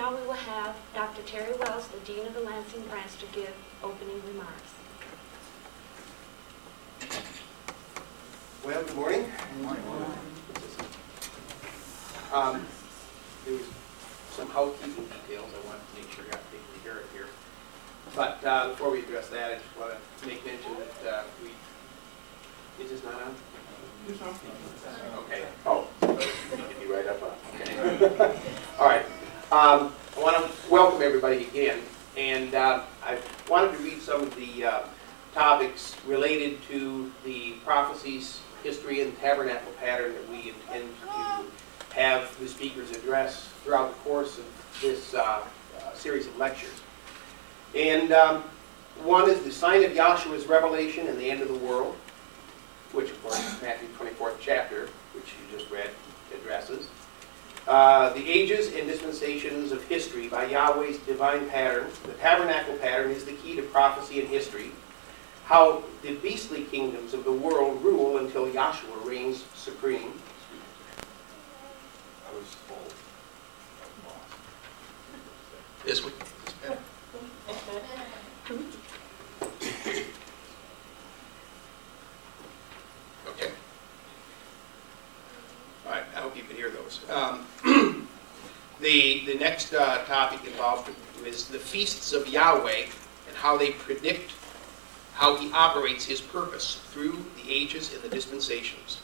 now we will have Dr. Terry Wells, the Dean of the Lansing branch, to give opening remarks. Well, good morning. Good morning. There was some housekeeping details I wanted to make sure I got taken care of here. But before we address that, I just want to make mention that is this not on? Okay. Oh, you can be right up on. Okay. All right. I want to welcome everybody again, and I wanted to read some of the topics related to the prophecies, history, and tabernacle pattern that we intend to have the speakers address throughout the course of this series of lectures. And one is the sign of Yahshua's revelation and the end of the world, which of course is Matthew 24th chapter, which you just read, addresses. The ages and dispensations of history by Yahweh's divine pattern. The tabernacle pattern is the key to prophecy and history. How the beastly kingdoms of the world rule until Yahshua reigns supreme. I was told. This week. Okay. All right, I hope you can hear those. The next topic involved is the feasts of Yahweh and how they predict how he operates his purpose through the ages and the dispensations.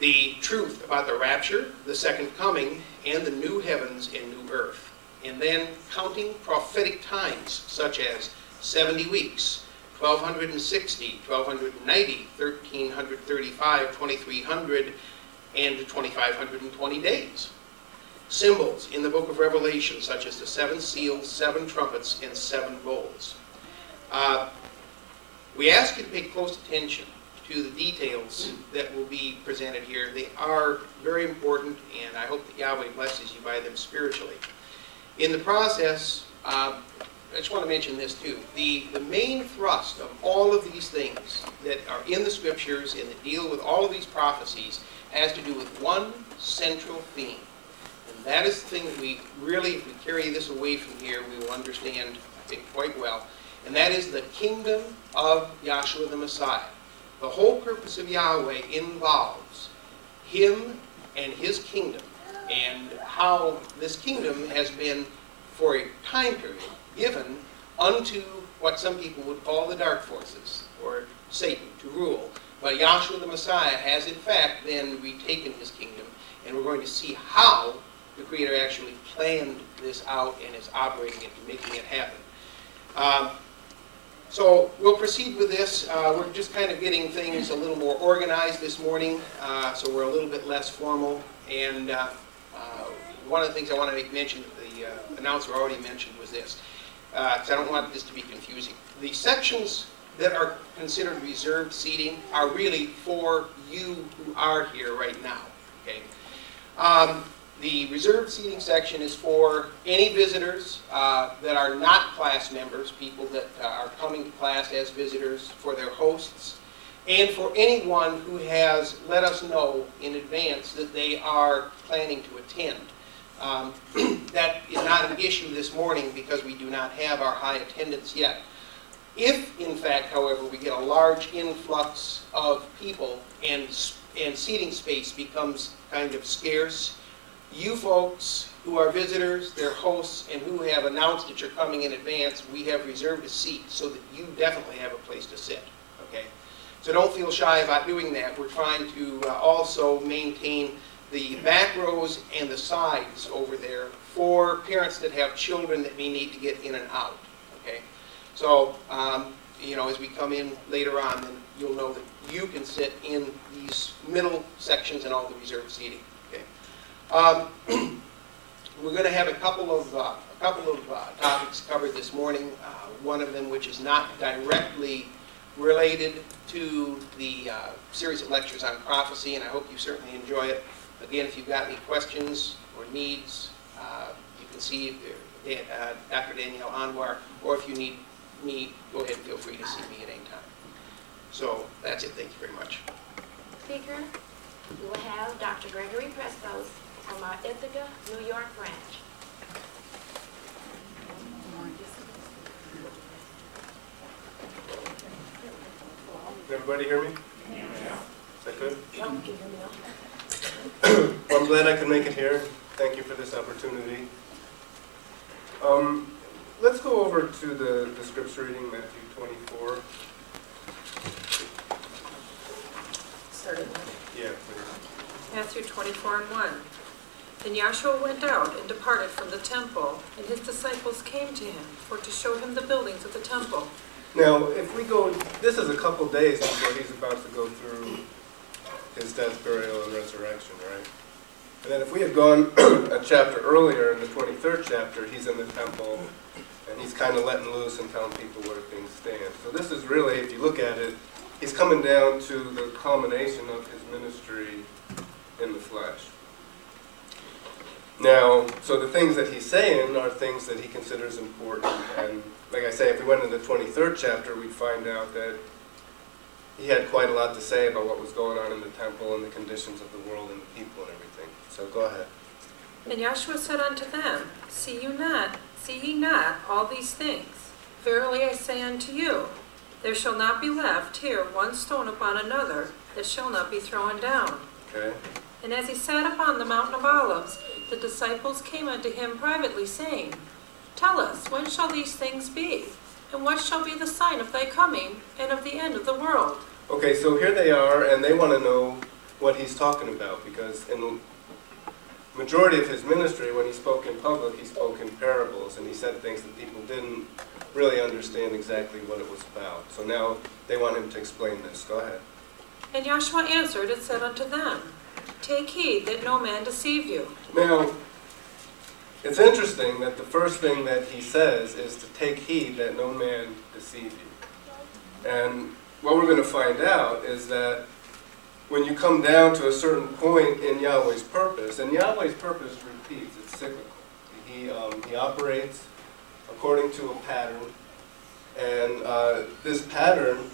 The truth about the rapture, the second coming, and the new heavens and new earth. And then counting prophetic times such as 70 weeks, 1260, 1290, 1335, 2300, and 2520 days. Symbols in the book of Revelation such as the 7 seals, 7 trumpets, and 7 bowls. We ask you to pay close attention to the details that will be presented here. They are very important, and I hope that Yahweh blesses you by them spiritually. In the process, I just want to mention this too. The main thrust of all of these things that are in the scriptures and that deal with all of these prophecies has to do with one central theme. And that is the thing that we really, if we carry this away from here, we will understand, I think, quite well. And that is the kingdom of Yahshua the Messiah. The whole purpose of Yahweh involves him and his kingdom, and how this kingdom has been, for a time period, given unto what some people would call the dark forces, or Satan, to rule. But Yahshua the Messiah has in fact then retaken his kingdom, and we're going to see how the Creator actually planned this out and is operating it and making it happen. So we'll proceed with this. We're just kind of getting things a little more organized this morning, so we're a little bit less formal. And one of the things I want to make mention, that the announcer already mentioned, was this, because I don't want this to be confusing. The sections that are considered reserved seating are really for you who are here right now. Okay. The reserved seating section is for any visitors that are not class members, people that are coming to class as visitors, for their hosts, and for anyone who has let us know in advance that they are planning to attend. That is not an issue this morning because we do not have our high attendance yet. If, in fact, however, we get a large influx of people and seating space becomes kind of scarce, you folks who are visitors, their hosts, and who have announced that you're coming in advance, we have reserved a seat so that you definitely have a place to sit. Okay? So don't feel shy about doing that. We're trying to also maintain the back rows and the sides over there for parents that have children that may need to get in and out. Okay? So, you know, as we come in later on, then you'll know that you can sit in these middle sections and all the reserved seating. Okay? We're going to have a couple of topics covered this morning. One of them, which is not directly related to the series of lectures on prophecy, and I hope you certainly enjoy it. Again, if you've got any questions or needs, you can see Dr. Danielle Anwar, or if you need me, go ahead and feel free to see me at any time. So that's it. Thank you very much. Speaker, we will have Dr. Gregory Prestas from our Ithaca, New York branch. everybody hear me? Is that good? Well, I'm glad I could make it here. Thank you for this opportunity. Let's go over to the scripture reading, Matthew 24. Start at 1. Yeah, please. Matthew 24:1. Then Yahshua went out and departed from the temple, and his disciples came to him for to show him the buildings of the temple. Now, if we go, this is a couple days before he's about to go through his death, burial, and resurrection, right? And then if we had gone a chapter earlier, in the 23rd chapter, he's in the temple, and he's kind of letting loose and telling people where things stand. So this is really, if you look at it, he's coming down to the culmination of his ministry in the flesh. Now, so the things that he's saying are things that he considers important. And like I say, if we went into the 23rd chapter, we'd find out that he had quite a lot to say about what was going on in the temple and the conditions of the world and the people and everything. So go ahead. And Yahshua said unto them, See ye not all these things? Verily I say unto you, there shall not be left here one stone upon another that shall not be thrown down. Okay. And as he sat upon the mountain of Olives, the disciples came unto him privately, saying, Tell us, when shall these things be? And what shall be the sign of thy coming and of the end of the world? Okay, so here they are, and they want to know what he's talking about, because in the majority of his ministry, when he spoke in public, he spoke in parables, and he said things that people didn't really understand exactly what it was about. So now they want him to explain this. Go ahead. And Yahshua answered and said unto them, Take heed that no man deceive you. Now, it's interesting that the first thing that he says is to take heed that no man deceive you. And what we're going to find out is that when you come down to a certain point in Yahweh's purpose, and Yahweh's purpose repeats, it's cyclical. He operates according to a pattern, and this pattern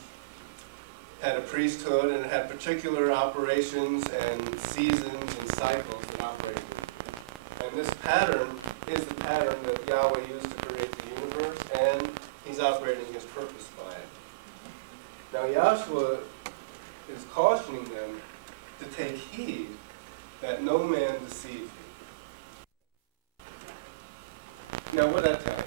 had a priesthood, and it had particular operations and seasons and cycles that operated. And this pattern is the pattern that Yahweh used to create the universe, and he's operating his purpose by it. Now Yahshua is cautioning them to take heed that no man deceive you. Now what did that tell you?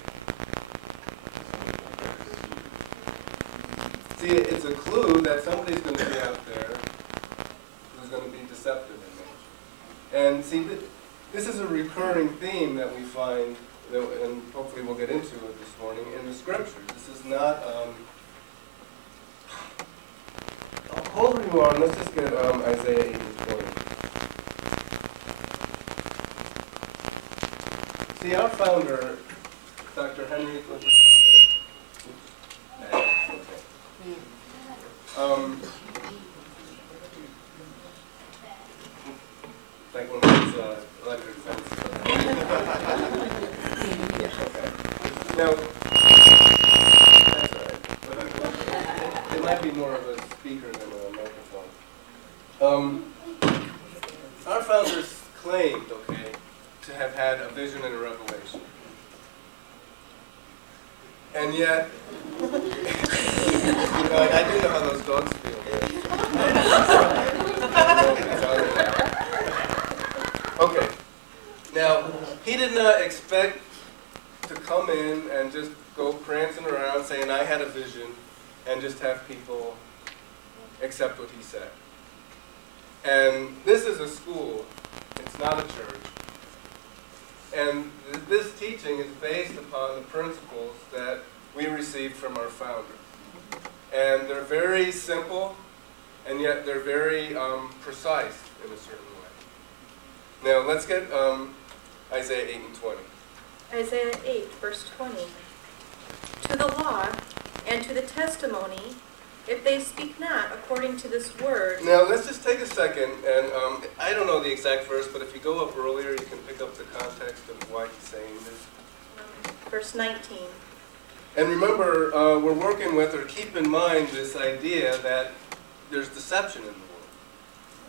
See, it's a clue that somebody's going to be out there who's going to be deceptive in nature. And see, this is a recurring theme that we find, and hopefully we'll get into it this morning, in the scriptures. This is not, hold where you are, and let's just get Isaiah 8 and 20. See, our founder, Dr. Henry like one of those electric fences. Okay. Now, that's all right. It might be more of a speaker than a microphone. Our founders claimed, okay, to have had a vision and a revelation. And yet, I do know how those dogs feel. Okay. Now, he did not expect to come in and just go prancing around saying, I had a vision, and just have people accept what he said. And this is a school. It's not a church. And this teaching is based upon the principles that we received from our founder. And they're very simple, and yet they're very precise in a certain way. Now let's get Isaiah 8 and 20. Isaiah 8, verse 20. To the law and to the testimony, if they speak not according to this word. Now let's just take a second, and I don't know the exact verse, but if you go up earlier, you can pick up the context of why he's saying this. Verse 19. And remember, we're working with, or keep in mind, this idea that there's deception in the world.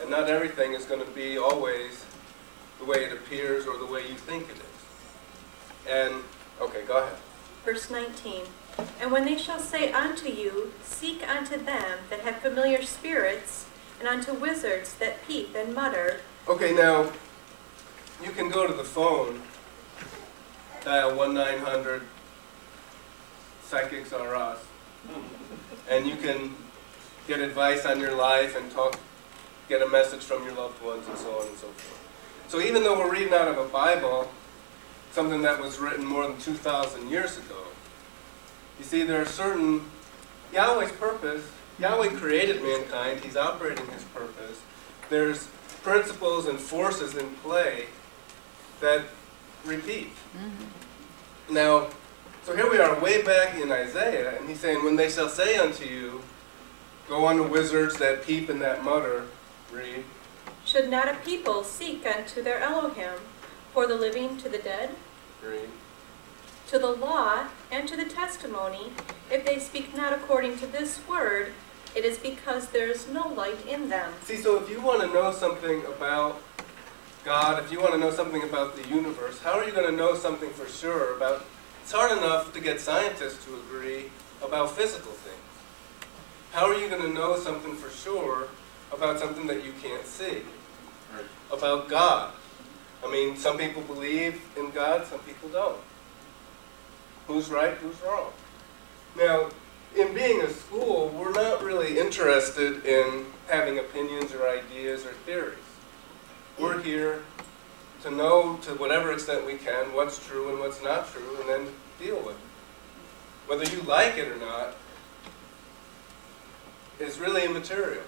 And not everything is going to be always the way it appears or the way you think it is. And, okay, go ahead. Verse 19. And when they shall say unto you, seek unto them that have familiar spirits, and unto wizards that peep and mutter. Okay, now, you can go to the phone, dial 1-900, Psychics Are Us, and you can get advice on your life and get a message from your loved ones and so on and so forth. So even though we're reading out of a Bible, something that was written more than 2,000 years ago, you see there are certain, Yahweh's purpose, Yahweh created mankind, He's operating His purpose. There's principles and forces in play that repeat. Now, so here we are way back in Isaiah, and he's saying, when they shall say unto you, go unto wizards that peep and that mutter, read. Should not a people seek unto their Elohim, for the living to the dead? Read. To the law and to the testimony, if they speak not according to this word, it is because there is no light in them. See, so if you want to know something about God, if you want to know something about the universe, how are you going to know something for sure about, it's hard enough to get scientists to agree about physical things. How are you going to know something for sure about something that you can't see? About God. I mean, some people believe in God, some people don't. Who's right, who's wrong? Now, in being a school, we're not really interested in having opinions or ideas or theories. We're here to know, to whatever extent we can, what's true and what's not true, and then deal with it. Whether you like it or not is really immaterial.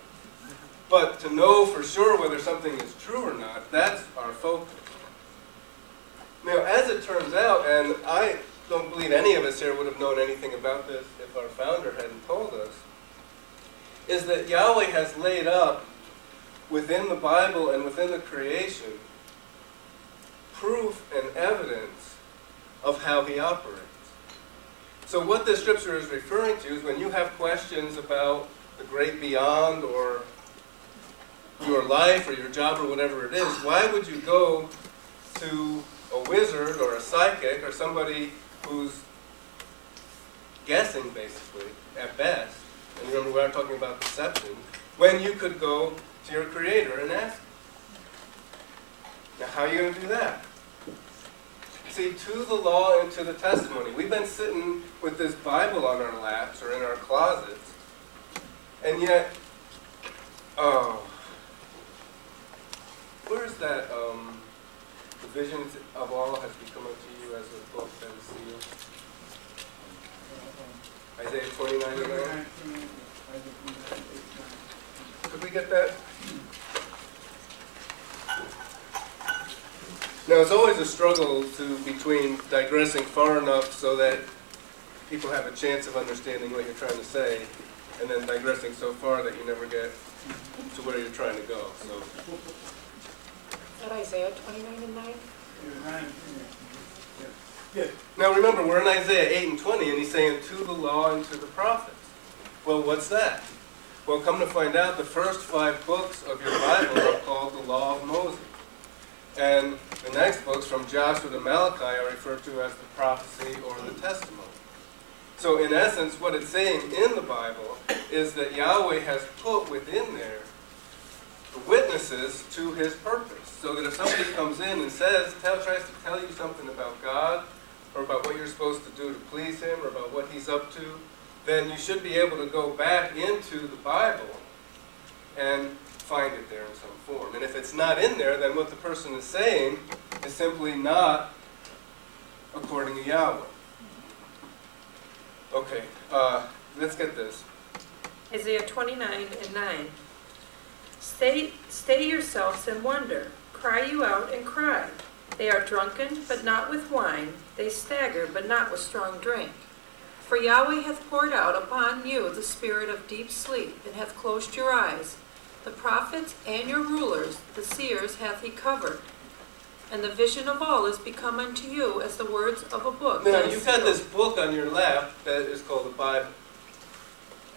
But to know for sure whether something is true or not, that's our focus. Now, as it turns out, and I don't believe any of us here would have known anything about this if our founder hadn't told us, is that Yahweh has laid up within the Bible and within the creation proof and evidence of how He operates. So what this scripture is referring to is when you have questions about the great beyond or your life or your job or whatever it is, why would you go to a wizard or a psychic or somebody who's guessing, basically, at best, and remember we are talking about deception, when you could go to your Creator and ask Him? Now, how are you going to do that? See, to the law and to the testimony. We've been sitting with this Bible on our laps or in our closets, and yet, where's that, the visions of all has become unto you as a book that is sealed? Isaiah 29:9. Could we get that? Now, it's always a struggle between digressing far enough so that people have a chance of understanding what you're trying to say, and then digressing so far that you never get to where you're trying to go. So, Is that Isaiah 29:9? yeah. Now remember, we're in Isaiah 8:20, and he's saying, to the law and to the prophets. Well, what's that? Well, come to find out, the first 5 books of your Bible are called the Law of Moses. And the next books, from Joshua to Malachi, are referred to as the Prophecy or the Testimony. So in essence, what it's saying in the Bible is that Yahweh has put within there the witnesses to His purpose. So that if somebody comes in and tries to tell you something about God, or about what you're supposed to do to please Him, or about what He's up to, then you should be able to go back into the Bible and find it there in some form. And if it's not in there, then what the person is saying is simply not according to Yahweh. Okay, let's get this. Isaiah 29:9. Stay yourselves and wonder. Cry you out and cry. They are drunken, but not with wine. They stagger, but not with strong drink. For Yahweh hath poured out upon you the spirit of deep sleep, and hath closed your eyes. The prophets and your rulers, the seers, hath He covered. And the vision of all is become unto you as the words of a book. Now, you've got this book on your lap that is called the Bible.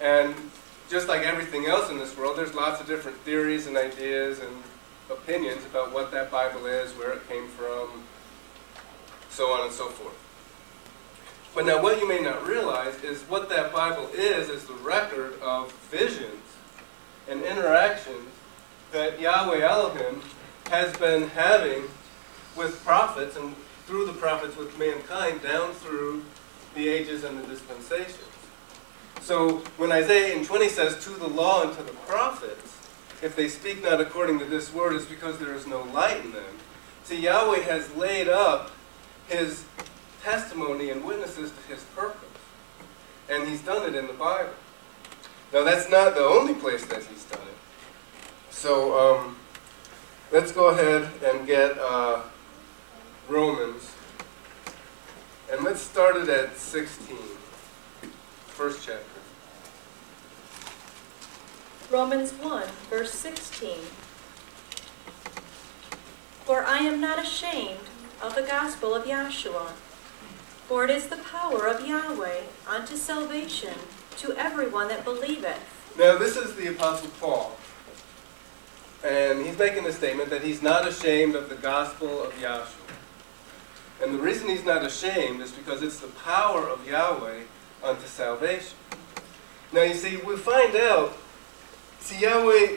And just like everything else in this world, there's lots of different theories and ideas and opinions about what that Bible is, where it came from, so on and so forth. But now what you may not realize is what that Bible is the record of visions and interactions that Yahweh Elohim has been having with prophets and through the prophets with mankind down through the ages and the dispensations. So when Isaiah 8:20 says, to the law and to the prophets, if they speak not according to this word, it's because there is no light in them. See, Yahweh has laid up his testimony and witnesses to his purpose. And he's done it in the Bible. Now that's not the only place that he's done it. So let's go ahead and get Romans. And let's start it at 16. First chapter. Romans 1, verse 16. For I am not ashamed of the gospel of Yahshua, for it is the power of Yahweh unto salvation to everyone that believeth. Now this is the Apostle Paul. And he's making the statement that he's not ashamed of the gospel of Yahshua. And the reason he's not ashamed is because it's the power of Yahweh unto salvation. Now you see, we find out, see Yahweh,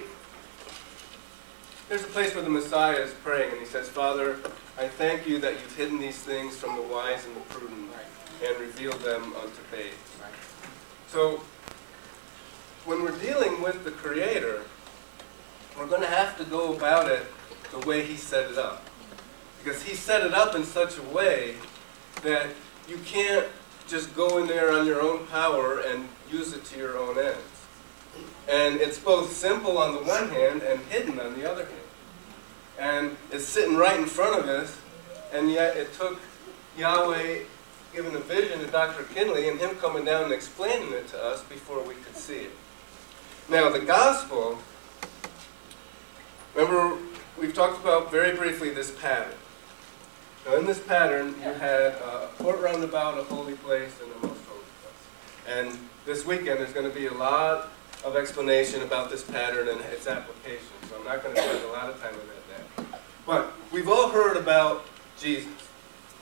there's a place where the Messiah is praying and he says, Father, I thank you that you've hidden these things from the wise and the prudent and revealed them unto babes. So when we're dealing with the Creator, we're going to have to go about it the way he set it up. Because he set it up in such a way that you can't just go in there on your own power and use it to your own ends. And it's both simple on the one hand and hidden on the other hand. And it's sitting right in front of us, and yet it took Yahweh giving a vision to Dr. Kinley and him coming down and explaining it to us before we could see it. Now the gospel, remember we've talked about very briefly this pattern. Now in this pattern you had a court roundabout, a holy place, and a most holy place. And this weekend there's going to be a lot of explanation about this pattern and its application, so I'm not going to spend a lot of time on that now. But we've all heard about Jesus,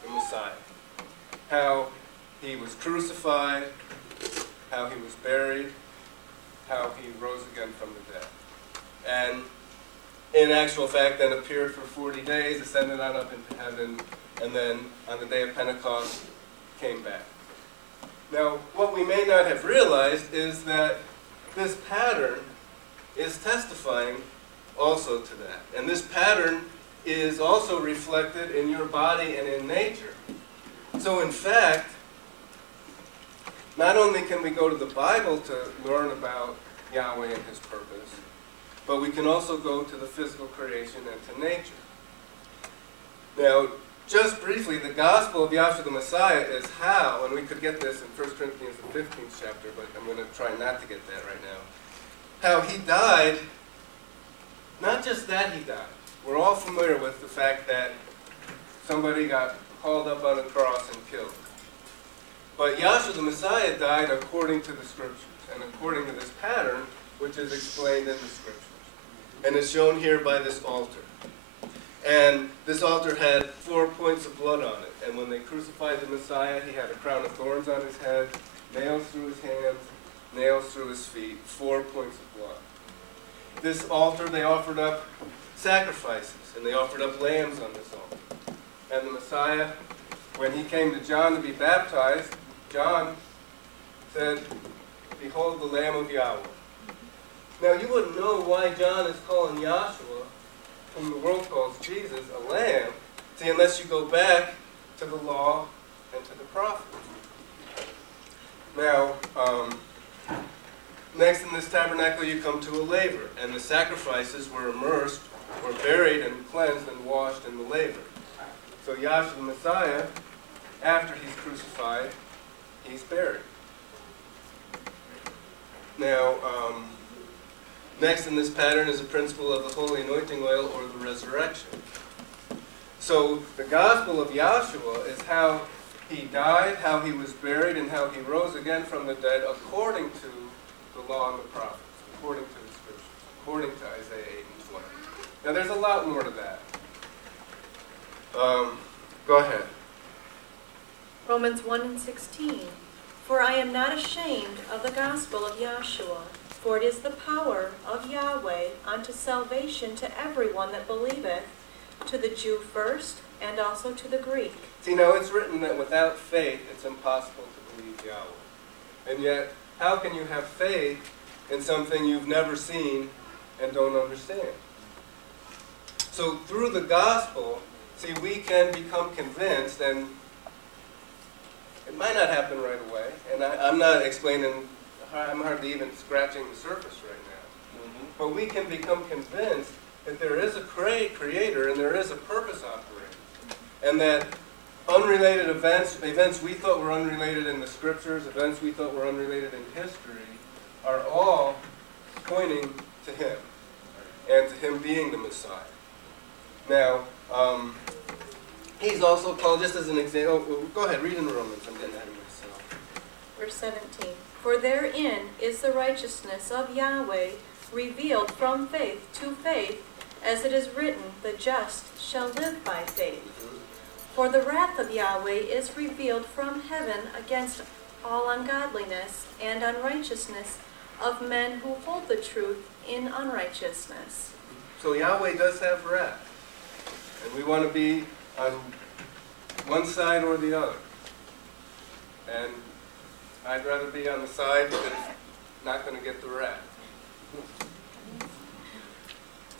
the Messiah, how he was crucified, how he was buried, how he rose again from the dead. And in actual fact then appeared for 40 days, ascended on up into heaven, and then on the day of Pentecost came back. Now what we may not have realized is that this pattern is testifying also to that. And this pattern is also reflected in your body and in nature. So in fact, not only can we go to the Bible to learn about Yahweh and his purpose, but we can also go to the physical creation and to nature. Now, just briefly, the gospel of Yahshua the Messiah is how, and we could get this in 1 Corinthians the 15th chapter, but I'm going to try not to get that right now, how he died, not just that he died. We're all familiar with the fact that somebody got hauled up on a cross and killed. But Yahshua the Messiah died according to the Scriptures, and according to this pattern, which is explained in the Scriptures. And it's shown here by this altar. And this altar had 4 points of blood on it. And when they crucified the Messiah, he had a crown of thorns on his head, nails through his hands, nails through his feet, 4 points of blood. This altar, they offered up sacrifices, and they offered up lambs on this altar. And the Messiah, when he came to John to be baptized, John said, "Behold the Lamb of Yahweh." Now you wouldn't know why John is calling Yahshua, whom the world calls Jesus, a lamb, see, unless you go back to the law and to the prophets. Now, next in this tabernacle you come to a laver, and the sacrifices were immersed, were buried and cleansed and washed in the laver. So Yahshua the Messiah, after he's crucified, he's buried. Now, next in this pattern is a principle of the holy anointing oil or the resurrection. So the gospel of Yahshua is how he died, how he was buried, and how he rose again from the dead according to the law and the prophets, according to the Scriptures, according to Isaiah 8:20. Now there's a lot more to that. Go ahead. Romans 1:16. For I am not ashamed of the gospel of Yahshua, for it is the power of Yahweh unto salvation to everyone that believeth, to the Jew first, and also to the Greek. See, now it's written that without faith it's impossible to believe Yahweh. And yet, how can you have faith in something you've never seen and don't understand? So through the gospel, see, we can become convinced, and it might not happen right away, and I'm not explaining, I'm hardly even scratching the surface right now. But we can become convinced that there is a creator and there is a purpose operating. And that unrelated events we thought were unrelated in the scriptures, events we thought were unrelated in history, are all pointing to him and to him being the Messiah. Now, he's also called, just as an example, go ahead, read in Romans, I'm getting ahead of myself. Verse 17. For therein is the righteousness of Yahweh revealed from faith to faith, as it is written, the just shall live by faith. For the wrath of Yahweh is revealed from heaven against all ungodliness and unrighteousness of men who hold the truth in unrighteousness. So Yahweh does have wrath. And we want to be on one side or the other. And I'd rather be on the side that's not going to get the wrath.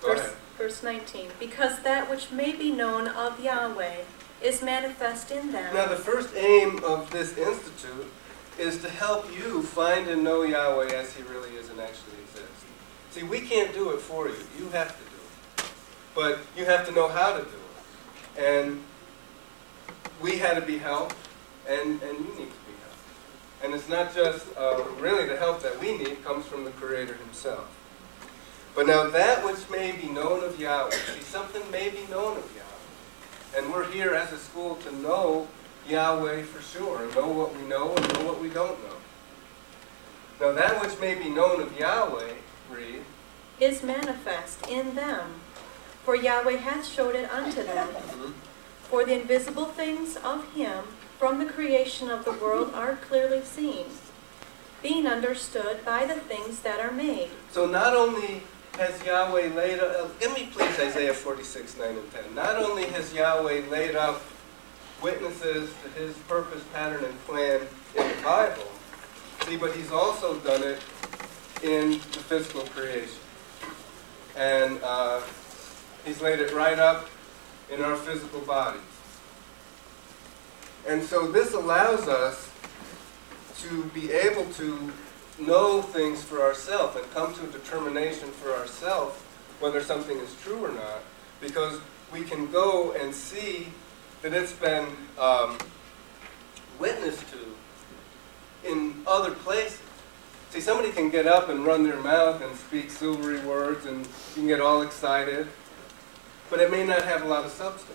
Go ahead. Verse 19. Because that which may be known of Yahweh is manifest in them. Now the first aim of this institute is to help you find and know Yahweh as he really is and actually exists. See, we can't do it for you. You have to do it. But you have to know how to do it. And we had to be helped, and you need to be helped. And it's not just, really the help that we need comes from the Creator himself. But now that which may be known of Yahweh, see, something may be known of Yahweh. And we're here as a school to know Yahweh for sure, and know what we know and know what we don't know. Now that which may be known of Yahweh, read, is manifest in them. For Yahweh hath showed it unto them. For the invisible things of him from the creation of the world are clearly seen, being understood by the things that are made. So not only has Yahweh laid up, give me please Isaiah 46, 9 and 10. Not only has Yahweh laid up witnesses to his purpose, pattern, and plan in the Bible, see, but he's also done it in the physical creation. And he's laid it right up in our physical bodies. And so this allows us to be able to know things for ourselves and come to a determination for ourselves whether something is true or not, because we can go and see that it's been witnessed to in other places. See, somebody can get up and run their mouth and speak silvery words, and you can get all excited, but it may not have a lot of substance.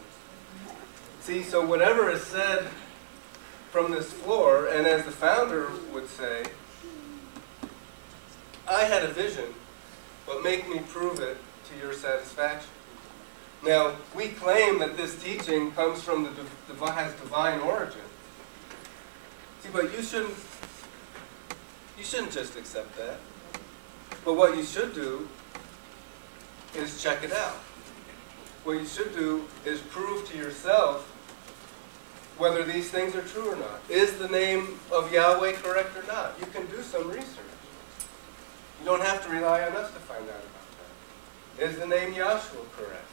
See, so whatever is said from this floor, and as the founder would say, I had a vision, but make me prove it to your satisfaction. Now, we claim that this teaching comes from has divine origin. See, but you shouldn't just accept that. But what you should do is check it out. What you should do is prove to yourself whether these things are true or not. Is the name of Yahweh correct or not? You can do some research. You don't have to rely on us to find out about that. Is the name Yahshua correct?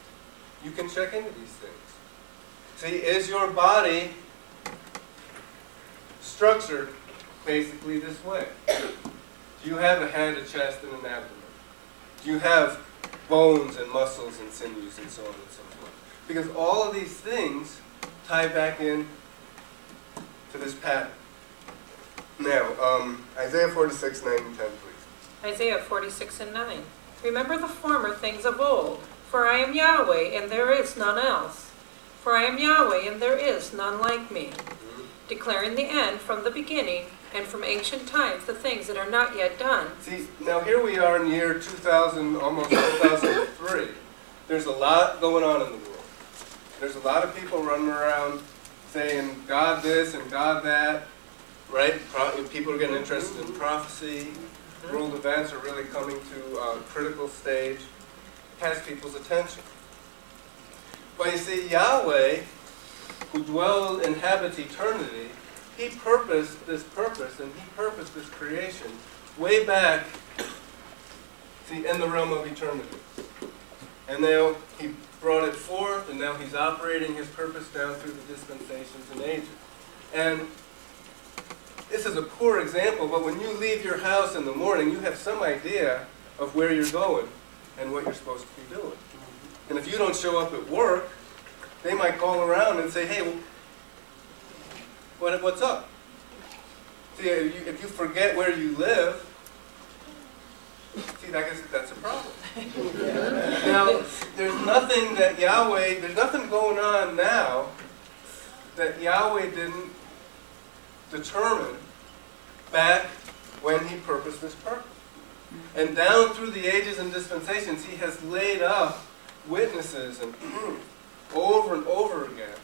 You can check into these things. See, is your body structured basically this way? Do you have a head, a chest, and an abdomen? Do you have bones and muscles and sinews and so on and so forth? Because all of these things tie back in to this pattern. Now, Isaiah 46, 9 and 10, please. Isaiah 46 and 9. Remember the former things of old, for I am Yahweh, and there is none else. For I am Yahweh, and there is none like me, declaring the end from the beginning, and from ancient times the things that are not yet done. See, now here we are in the year 2000, almost 2003. There's a lot going on in the world. There's a lot of people running around saying God this and God that, right? People are getting interested in prophecy. World events are really coming to a critical stage. It has people's attention. But you see, Yahweh, who dwells, inhabits eternity, he purposed this purpose and he purposed this creation way back, see, in the realm of eternity. And now he brought it forth, and now he's operating his purpose down through the dispensations and ages. And this is a poor example, but when you leave your house in the morning, you have some idea of where you're going and what you're supposed to be doing. And if you don't show up at work, they might call around and say, hey, what's up? See, if you forget where you live, see, I guess that's a problem. Now, there's nothing that Yahweh, there's nothing going on now that Yahweh didn't determine back when he purposed this purpose. And down through the ages and dispensations, he has laid up witnesses and proof over and over again,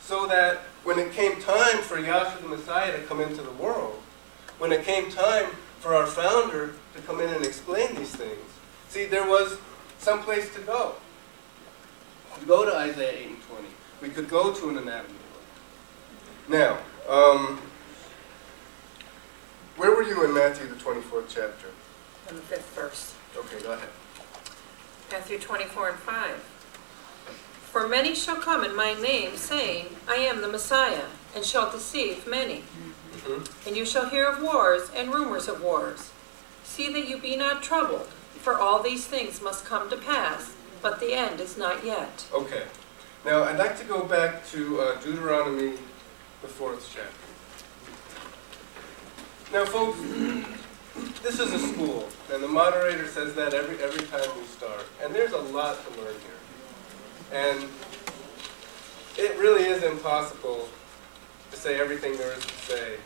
so that when it came time for Yahshua the Messiah to come into the world, when it came time for our founder to come in and explain these things, see, there was some place to go. We could go to Isaiah 8 and 20. We could go to an anatomy book. Now, where were you in Matthew, the 24th chapter? In the 5th verse. Okay, go ahead. Matthew 24 and 5. For many shall come in my name, saying, I am the Messiah, and shall deceive many. And you shall hear of wars and rumors of wars. See that you be not troubled, for all these things must come to pass, but the end is not yet. Okay. Now, I'd like to go back to Deuteronomy, the 4th chapter. Now, folks, this is a school, and the moderator says that every time we start. And there's a lot to learn here. And it really is impossible to say everything there is to say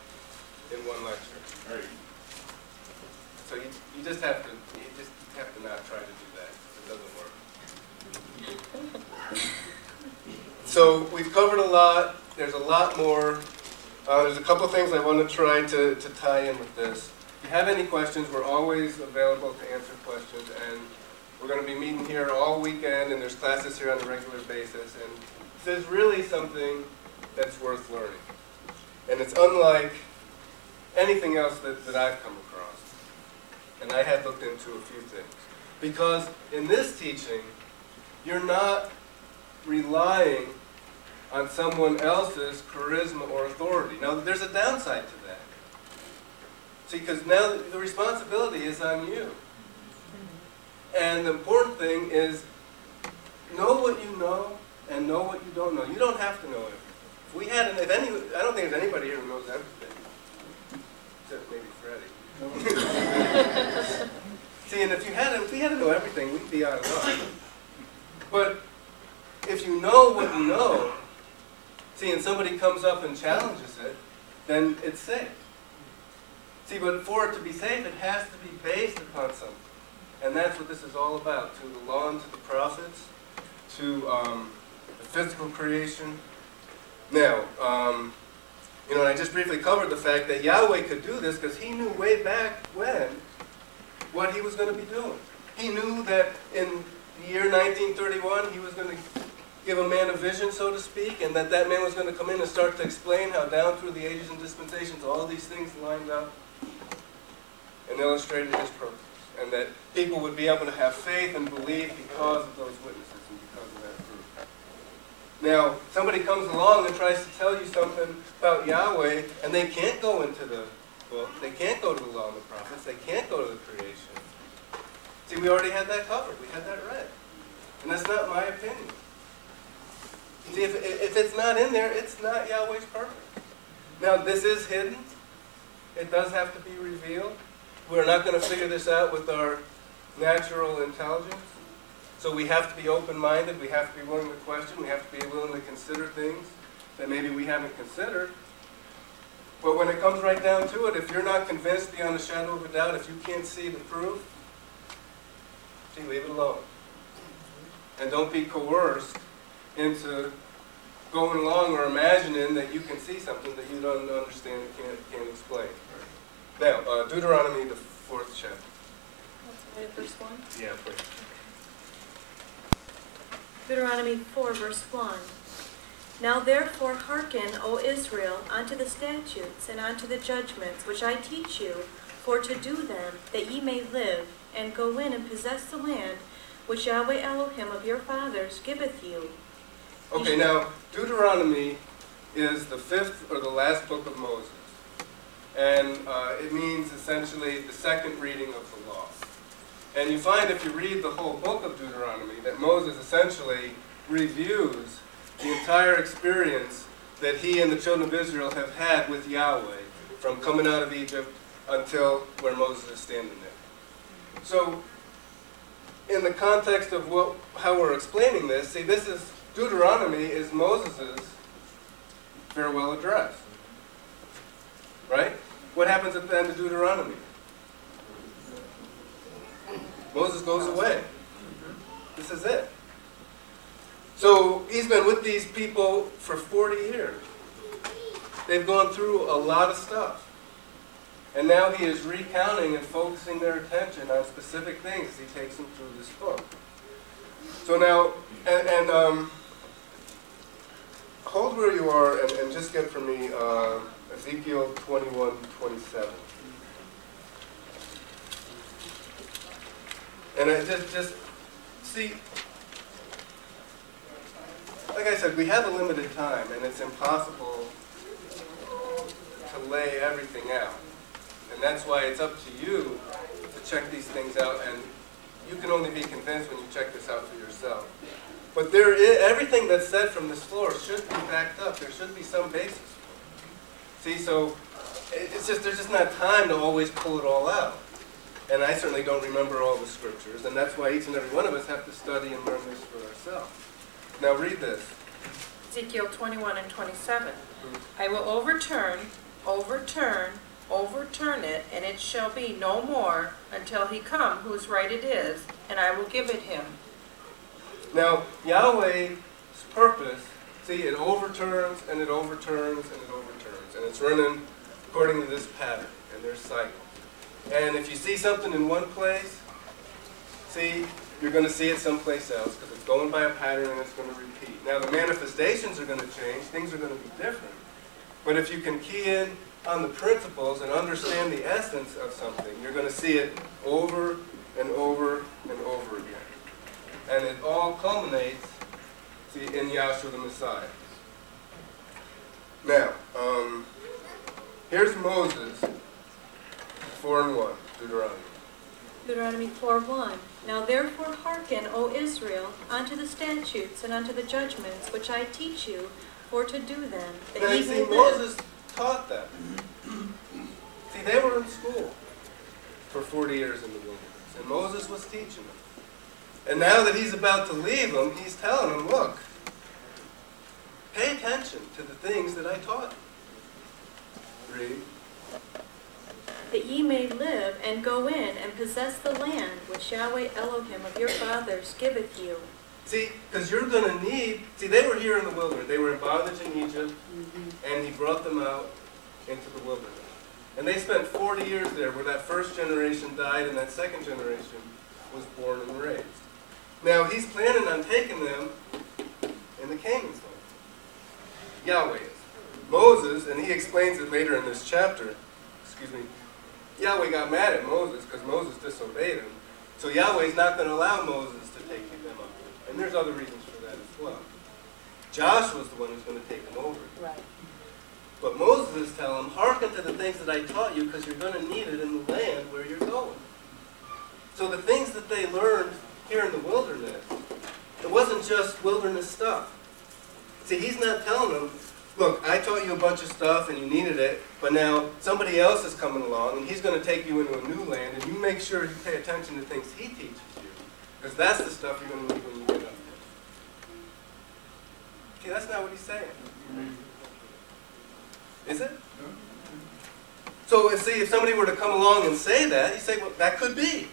in one lecture. Right. So you just have to not try to do that. It doesn't work. So we've covered a lot. There's a lot more. There's a couple of things I want to try to tie in with this. If you have any questions, we're always available to answer questions, and we're going to be meeting here all weekend, and there's classes here on a regular basis, and this is really something that's worth learning. And it's unlike anything else that I've come across. And I have looked into a few things. Because in this teaching, you're not relying on someone else's charisma or authority. Now, there's a downside to that. See, because now the responsibility is on you. And the important thing is know what you know and know what you don't know. You don't have to know everything. I don't think there's anybody here who knows everything, except maybe Freddy. See, and if we had to know everything, we'd be out of luck. But if you know what you know, see, and somebody comes up and challenges it, then it's safe. See, but for it to be safe, it has to be based upon something. And that's what this is all about, to the law and to the prophets, to the physical creation. Now, and I just briefly covered the fact that Yahweh could do this because he knew way back when what he was going to be doing. He knew that in the year 1931, he was going to give a man a vision, so to speak, and that man was going to come in and start to explain how down through the ages and dispensations, all these things lined up and illustrated his purpose. And that people would be able to have faith and believe because of those witnesses and because of that proof. Now, somebody comes along and tries to tell you something about Yahweh, and they can't go into the book, they can't go to the law and the prophets, they can't go to the creation. See, we already had that covered, we had that read. And that's not my opinion. See, if it's not in there, it's not Yahweh's purpose. Now, this is hidden. It does have to be revealed. We're not going to figure this out with our natural intelligence. So we have to be open-minded. We have to be willing to question. We have to be willing to consider things that maybe we haven't considered. But when it comes right down to it, if you're not convinced beyond a shadow of a doubt, if you can't see the proof, see, leave it alone. And don't be coerced into going along or imagining that you can see something that you don't understand and can't explain. Now, Deuteronomy, the 4th chapter. Verse 1. Yeah, please. Deuteronomy 4, verse 1. Now therefore hearken, O Israel, unto the statutes and unto the judgments which I teach you, for to do them, that ye may live, and go in and possess the land which Yahweh Elohim of your fathers giveth you. Okay, now, Deuteronomy is the 5th or the last book of Moses. And it means essentially the second reading of the law. And you find if you read the whole book of Deuteronomy that Moses essentially reviews the entire experience that he and the children of Israel have had with Yahweh from coming out of Egypt until where Moses is standing there. So, in the context of how we're explaining this, see, this is, Deuteronomy is Moses' farewell address. Right? What happens at the end of Deuteronomy? Moses goes away. This is it. So he's been with these people for 40 years. They've gone through a lot of stuff. And now he is recounting and focusing their attention on specific things as he takes them through this book. So now, hold where you are and just get for me Ezekiel 21:27. And I just see, like I said, we have a limited time, and it's impossible to lay everything out. And that's why it's up to you to check these things out, and you can only be convinced when you check this out for yourself. But there is, everything that's said from this floor should be backed up. There should be some basis. See, so it's just, there's just not time to always pull it all out. And I certainly don't remember all the scriptures, and that's why each and every one of us have to study and learn this for ourselves. Now read this. Ezekiel 21 and 27. I will overturn it, and it shall be no more until he come whose right it is, and I will give it him. Now, Yahweh's purpose, see, it overturns, and it overturns, and it overturns. And it's running according to this pattern, and there's cycles. And if you see something in one place, see, you're going to see it someplace else, because it's going by a pattern and it's going to repeat. Now, the manifestations are going to change. Things are going to be different. But if you can key in on the principles and understand the essence of something, you're going to see it over and over and over again. And it all culminates, see, in Yahshua the Messiah. Now, here's Moses, 4:1, Deuteronomy. Deuteronomy 4:1. Now therefore hearken, O Israel, unto the statutes and unto the judgments which I teach you, for to do them, that Now, ye you see, may live. Moses taught that. See, they were in school for 40 years in the wilderness, and Moses was teaching them. And now that he's about to leave them, he's telling them, look, pay attention to the things that I taught you. Read. That ye may live and go in and possess the land which Yahweh Elohim of your fathers giveth you. See, because you're going to need, see, they were here in the wilderness. They were in bondage in Egypt, and he brought them out into the wilderness. And they spent 40 years there where that first generation died and that second generation was born and raised. Now, he's planning on taking them in the Canaan land. Yahweh is. Moses, and he explains it later in this chapter, Yahweh got mad at Moses because Moses disobeyed him. So Yahweh's not going to allow Moses to take them up. And there's other reasons for that as well. Joshua's the one who's going to take them over. Right. But Moses is telling them, hearken to the things that I taught you because you're going to need it in the land where you're going. So the things that they learned here in the wilderness, it wasn't just wilderness stuff. See, he's not telling them, look, I taught you a bunch of stuff and you needed it, but now somebody else is coming along and he's going to take you into a new land, and you make sure you pay attention to things he teaches you, because that's the stuff you're going to need when you get up there. Okay, that's not what he's saying. Is it? So, see, if somebody were to come along and say that, you say, well, that could be.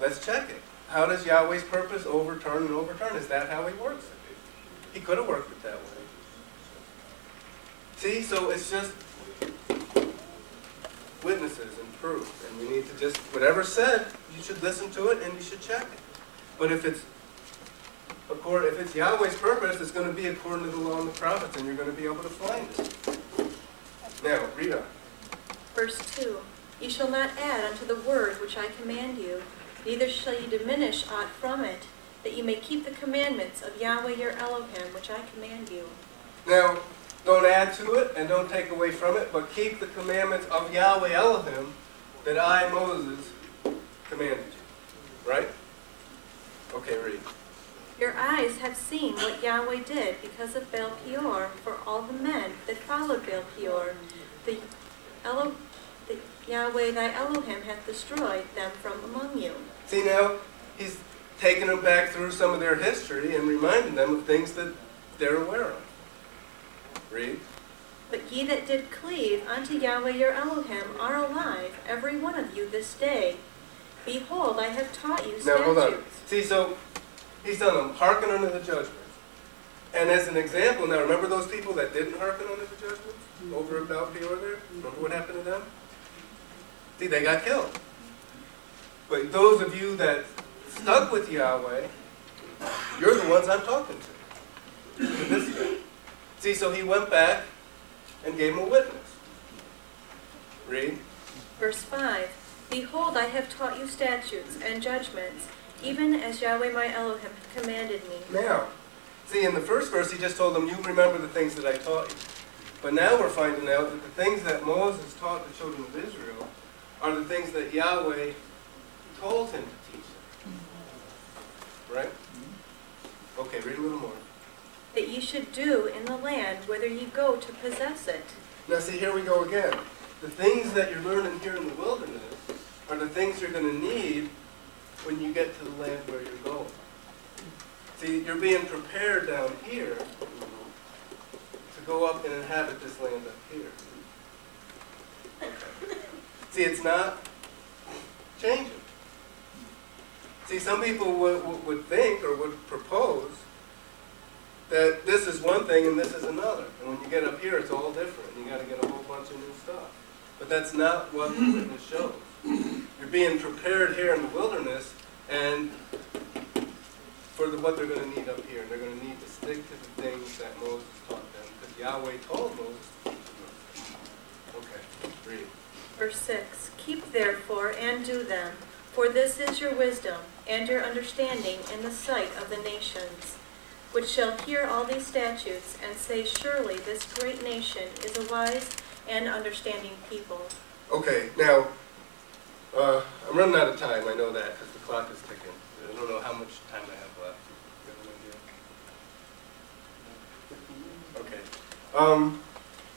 Let's check it. How does Yahweh's purpose overturn and overturn? Is that how he works it? He could have worked it that way. See, so it's just witnesses and proof, and we need to just, whatever's said, you should listen to it and you should check it. But if it's Yahweh's purpose, it's going to be according to the law and the prophets, and you're going to be able to find it. Now, read on. Verse 2, You shall not add unto the word which I command you, neither shall you diminish aught from it, that you may keep the commandments of Yahweh your Elohim, which I command you. Now, don't add to it and don't take away from it, but keep the commandments of Yahweh Elohim that I, Moses, commanded you. Right? Okay, read. Your eyes have seen what Yahweh did because of Baal Peor for all the men that followed Baal Peor. The Yahweh thy Elohim hath destroyed them from among you. See now, he's taking them back through some of their history and reminding them of things that they're aware of. Read. But ye that did cleave unto Yahweh your Elohim are alive, every one of you this day. Behold, I have taught you statutes. Now hold on. See, so he's telling them, hearken unto the judgments. And as an example, now remember those people that didn't hearken unto the judgments over at Baal Peor there? Remember what happened to them? See, they got killed. But those of you that stuck with Yahweh, you're the ones I'm talking to this day. See, so he went back and gave him a witness. Read. Verse 5, Behold, I have taught you statutes and judgments, even as Yahweh my Elohim commanded me. Now, see, in the first verse, he just told them, you remember the things that I taught you. But now we're finding out that the things that Moses taught the children of Israel are the things that Yahweh told him to teach them. Right? Okay, read a little more. That ye should do in the land whither ye go to possess it. Now see, here we go again. The things that you're learning here in the wilderness are the things you're going to need when you get to the land where you're going. See, you're being prepared down here to go up and inhabit this land up here. Okay. See, it's not changing. See, some people would think or would propose that this is one thing and this is another. And when you get up here, it's all different. You got to get a whole bunch of new stuff. But that's not what the witness shows. You're being prepared here in the wilderness and for what they're going to need up here. And they're going to need to stick to the things that Moses taught them, because Yahweh told Moses to teach them. Okay, read. Verse 6, Keep therefore and do them, for this is your wisdom and your understanding in the sight of the nations, which shall hear all these statutes and say, Surely this great nation is a wise and understanding people. Okay, now, I'm running out of time. I know that because the clock is ticking. I don't know how much time I have left. You have an idea? Okay.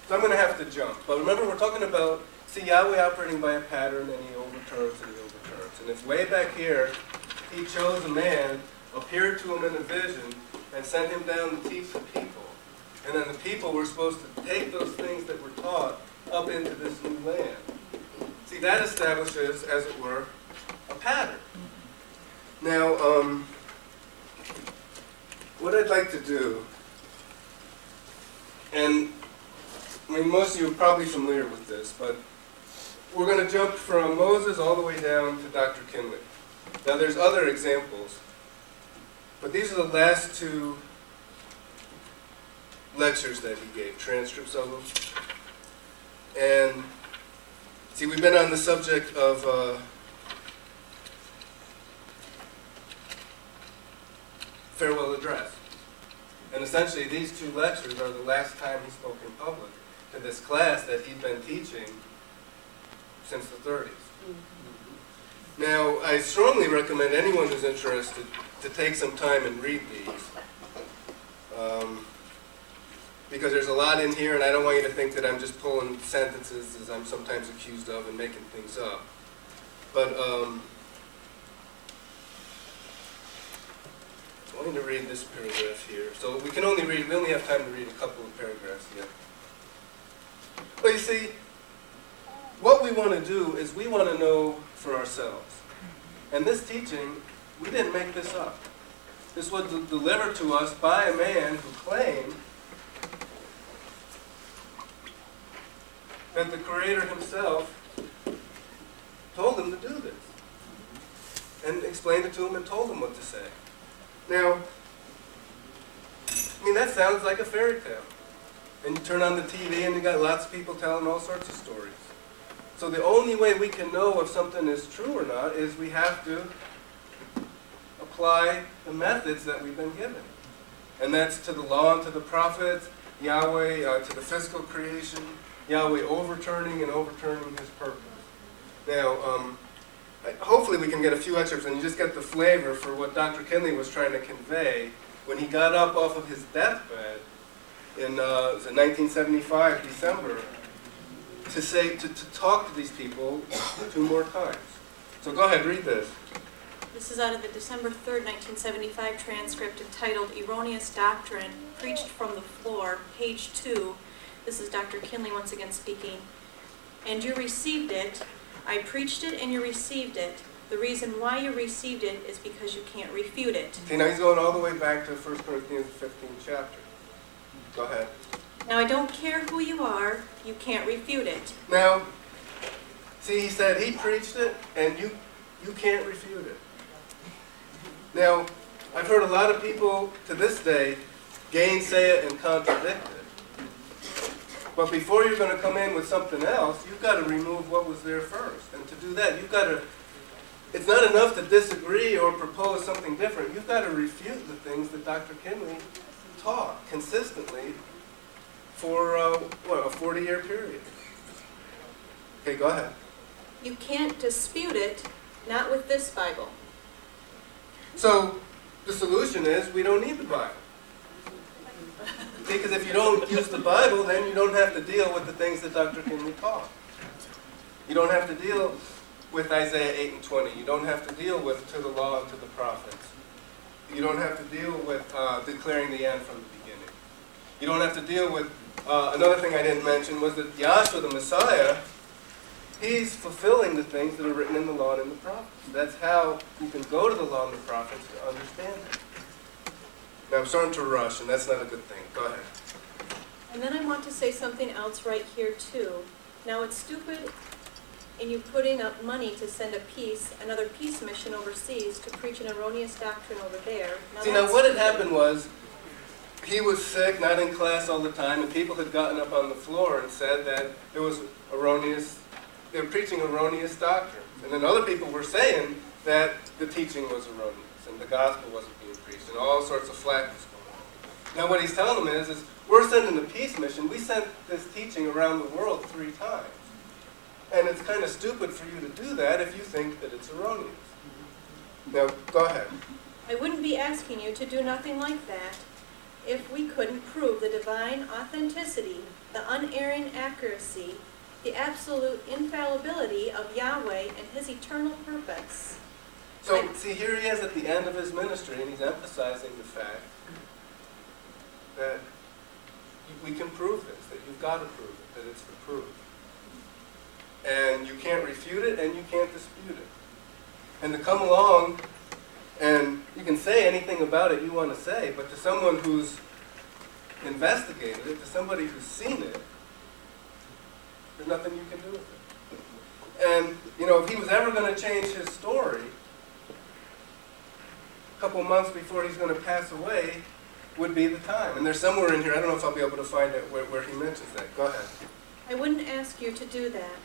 So I'm going to have to jump. But remember, we're talking about, see, Yahweh operating by a pattern, and he overturns and he overturns. And it's way back here, he chose a man, appeared to him in a vision, and sent him down to teach the people. And then the people were supposed to take those things that were taught up into this new land. See, that establishes, as it were, a pattern. Now, what I'd like to do, and I mean, most of you are probably familiar with this, but we're going to jump from Moses all the way down to Dr. Kinley. Now, there's other examples, but these are the last two lectures that he gave, transcripts of them. And see, we've been on the subject of farewell address. And essentially, these two lectures are the last time he spoke in public to this class that he'd been teaching since the 30s. Now, I strongly recommend anyone who's interested to take some time and read these. Because there's a lot in here, and I don't want you to think that I'm just pulling sentences, as I'm sometimes accused of, and making things up. But I'm going to read this paragraph here. So we only have time to read a couple of paragraphs yet. But you see, what we want to do is we want to know for ourselves. And this teaching, we didn't make this up. This was delivered to us by a man who claimed that the Creator himself told him to do this. And explained it to him and told him what to say. Now, I mean, that sounds like a fairy tale. And you turn on the TV and you got lots of people telling all sorts of stories. So the only way we can know if something is true or not is we have to apply the methods that we've been given. And that's to the law and to the prophets, Yahweh to the physical creation, Yahweh overturning and overturning his purpose. Now, hopefully we can get a few excerpts and you just get the flavor for what Dr. Kinley was trying to convey when he got up off of his deathbed in 1975, December, to talk to these people 2 more times. So go ahead, read this. This is out of the December 3rd, 1975 transcript entitled Erroneous Doctrine, Preached from the Floor, page 2. This is Dr. Kinley once again speaking. And you received it. I preached it and you received it. The reason why you received it is because you can't refute it. See, now he's going all the way back to 1 Corinthians 15 chapter. Go ahead. Now, I don't care who you are, you can't refute it. Now, see, he said he preached it, and you can't refute it. Now, I've heard a lot of people to this day gainsay it and contradict it. But before you're going to come in with something else, you've got to remove what was there first. And to do that, you've got to, it's not enough to disagree or propose something different. You've got to refute the things that Dr. Kinley taught consistently for, what, a 40-year period. Okay, go ahead. You can't dispute it, not with this Bible. So, the solution is we don't need the Bible. Because if you don't use the Bible, then you don't have to deal with the things that Dr. Kinley taught. You don't have to deal with Isaiah 8 and 20. You don't have to deal with to the law and to the prophets. You don't have to deal with declaring the end from the beginning. You don't have to deal with, another thing I didn't mention was that Yahshua, the Messiah, he's fulfilling the things that are written in the law and in the prophets. That's how you can go to the law and the prophets to understand it. Now I'm starting to rush, and that's not a good thing. Go ahead. And then I want to say something else right here, too. Now, it's stupid in you putting up money to send another peace mission overseas to preach an erroneous doctrine over there. Now what had happened was, he was sick, not in class all the time, and people had gotten up on the floor and said that it was erroneous, they were preaching erroneous doctrine. And then other people were saying that the teaching was erroneous, and the gospel wasn't being preached, and all sorts of flack was going on. Now what he's telling them is we're sending a peace mission. We sent this teaching around the world 3 times. And it's kind of stupid for you to do that if you think that it's erroneous. Now, go ahead. I wouldn't be asking you to do nothing like that if we couldn't prove the divine authenticity, the unerring accuracy, the absolute infallibility of Yahweh and his eternal purpose. So, see, here he is at the end of his ministry, and he's emphasizing the fact that we can prove this, that you've got to prove it, that it's the proof. And you can't refute it, and you can't dispute it. And to come along, and you can say anything about it you want to say, but to someone who's investigated it, to somebody who's seen it, there's nothing you can do with it. And, you know, if he was ever going to change his story, a couple months before he's going to pass away would be the time. And there's somewhere in here, I don't know if I'll be able to find it where he mentions that. Go ahead. I wouldn't ask you to do that.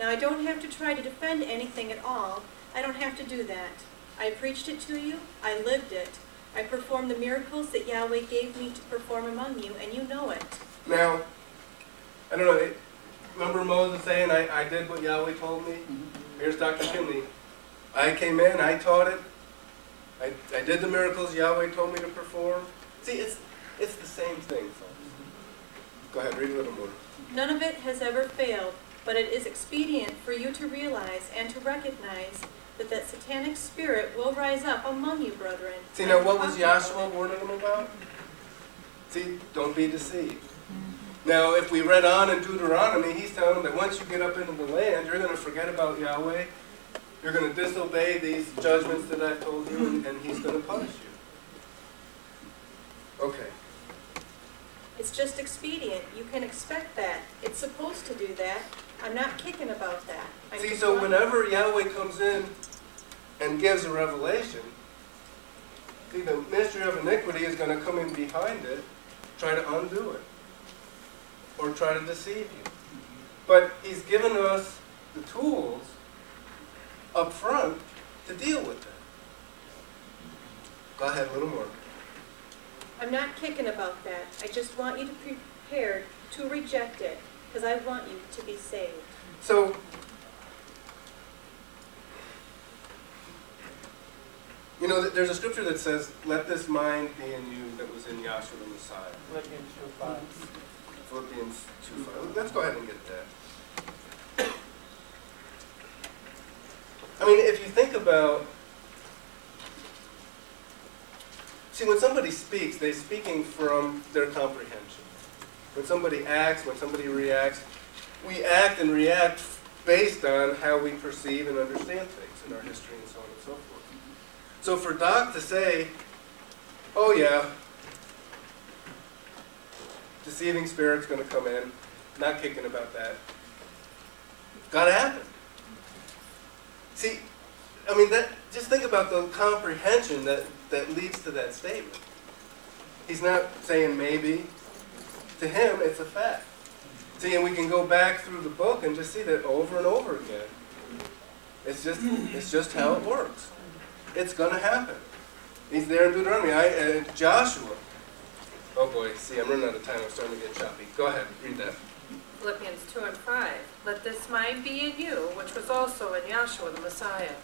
Now, I don't have to try to defend anything at all. I don't have to do that. I preached it to you. I lived it. I performed the miracles that Yahweh gave me to perform among you, and you know it. Now, I don't know, remember Moses saying, I did what Yahweh told me? Here's Dr. Kinley. I came in, I taught it. I did the miracles Yahweh told me to perform. See, it's the same thing, folks. Go ahead, read a little more. None of it has ever failed, but it is expedient for you to realize and to recognize that that satanic spirit will rise up among you, brethren. See, now what was Yahshua warning them about? See, don't be deceived. Now, if we read on in Deuteronomy, he's telling them that once you get up into the land, you're going to forget about Yahweh. You're going to disobey these judgments that I've told you, and he's going to punish you. Okay. It's just expedient. You can expect that. It's supposed to do that. I'm not kicking about that. I See, just so want- whenever Yahweh comes in and gives a revelation, see, the ministry of iniquity is going to come in behind it, try to undo it, or try to deceive you. But he's given us the tools up front to deal with that. Go ahead, a little more. I'm not kicking about that. I just want you to be prepared to reject it, because I want you to be saved. So, you know, there's a scripture that says, let this mind be in you that was in Yahshua the Messiah. Philippians 2:5. Philippians 2:5. Let's go ahead and get that. I mean, if you think about, see, when somebody speaks, they're speaking from their comprehension. When somebody acts, when somebody reacts, we act and react based on how we perceive and understand things in our history and so on and so forth. So for Doc to say, oh yeah, deceiving spirit's going to come in, not kicking about that, gotta happen. See, I mean, just think about the comprehension that leads to that statement. He's not saying maybe. To him, it's a fact. See, and we can go back through the book and just see that over and over again. It's just how it works. It's going to happen. He's there in Deuteronomy. Joshua. Oh boy, see, I'm running out of time. I'm starting to get choppy. Go ahead, read that. Philippians 2:5. Let this mind be in you, which was also in Yahshua the Messiah,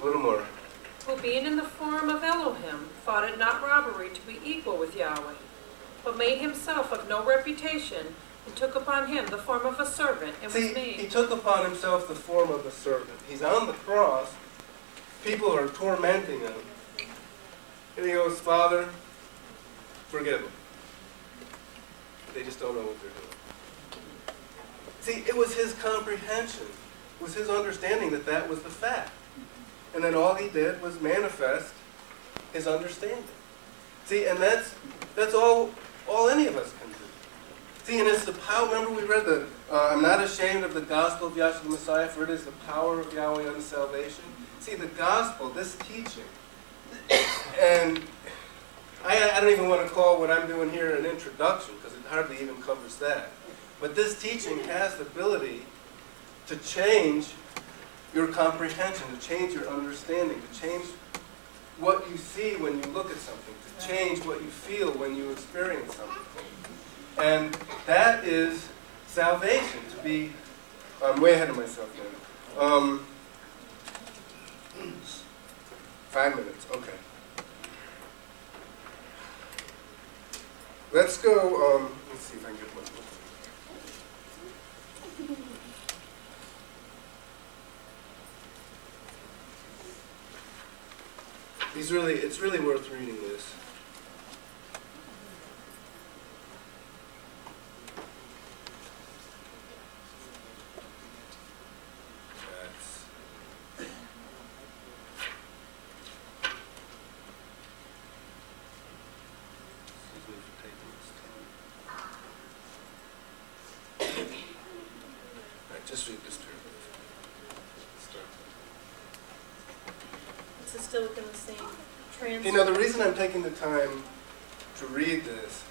A little more. who being in the form of Elohim, thought it not robbery to be equal with Yahweh, but made himself of no reputation, and took upon him the form of a servant, and See, was made. he took upon himself the form of a servant. He's on the cross. People are tormenting him. And he goes, Father, forgive them. They just don't know what they're doing. See, it was his comprehension. It was his understanding that that was the fact. And then all he did was manifest his understanding. See, and that's all any of us can do. See, and it's the power. Remember we read the, I'm not ashamed of the gospel of Yahshua the Messiah, for it is the power of Yahweh unto salvation. See, the gospel, this teaching, and I don't even want to call what I'm doing here an introduction, because it hardly even covers that. But this teaching has the ability to change your comprehension, to change your understanding, to change what you see when you look at something, to change what you feel when you experience something. And that is salvation, to be, I'm way ahead of myself now. 5 minutes, okay. Let's go, let's see if I can get one. It's really worth reading this. Just read this This is still within the same transfer. You know, the reason I'm taking the time to read this,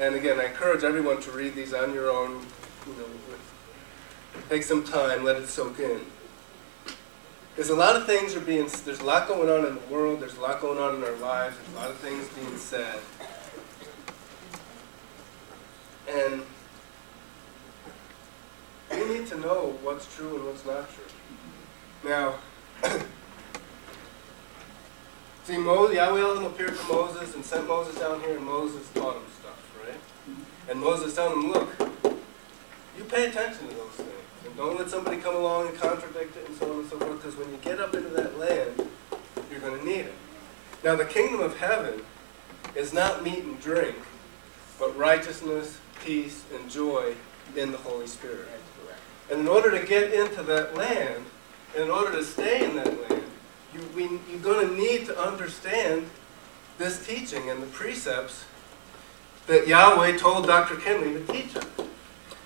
and again, I encourage everyone to read these on your own, you know, take some time, let it soak in. There's a lot of things there's a lot going on in the world, there's a lot going on in our lives, there's a lot of things being said. And we need to know what's true and what's not true. Now, see, Yahweh Elohim appeared to Moses and sent Moses down here, and Moses taught him stuff, right? And Moses told him, look, you pay attention to those things. And don't let somebody come along and contradict it and so on and so forth, because when you get up into that land, you're going to need it. Now, the kingdom of heaven is not meat and drink, but righteousness, peace, and joy in the Holy Spirit. And in order to get into that land, and in order to stay in that land, you're going to need to understand this teaching and the precepts that Yahweh told Dr. Kinley to teach us.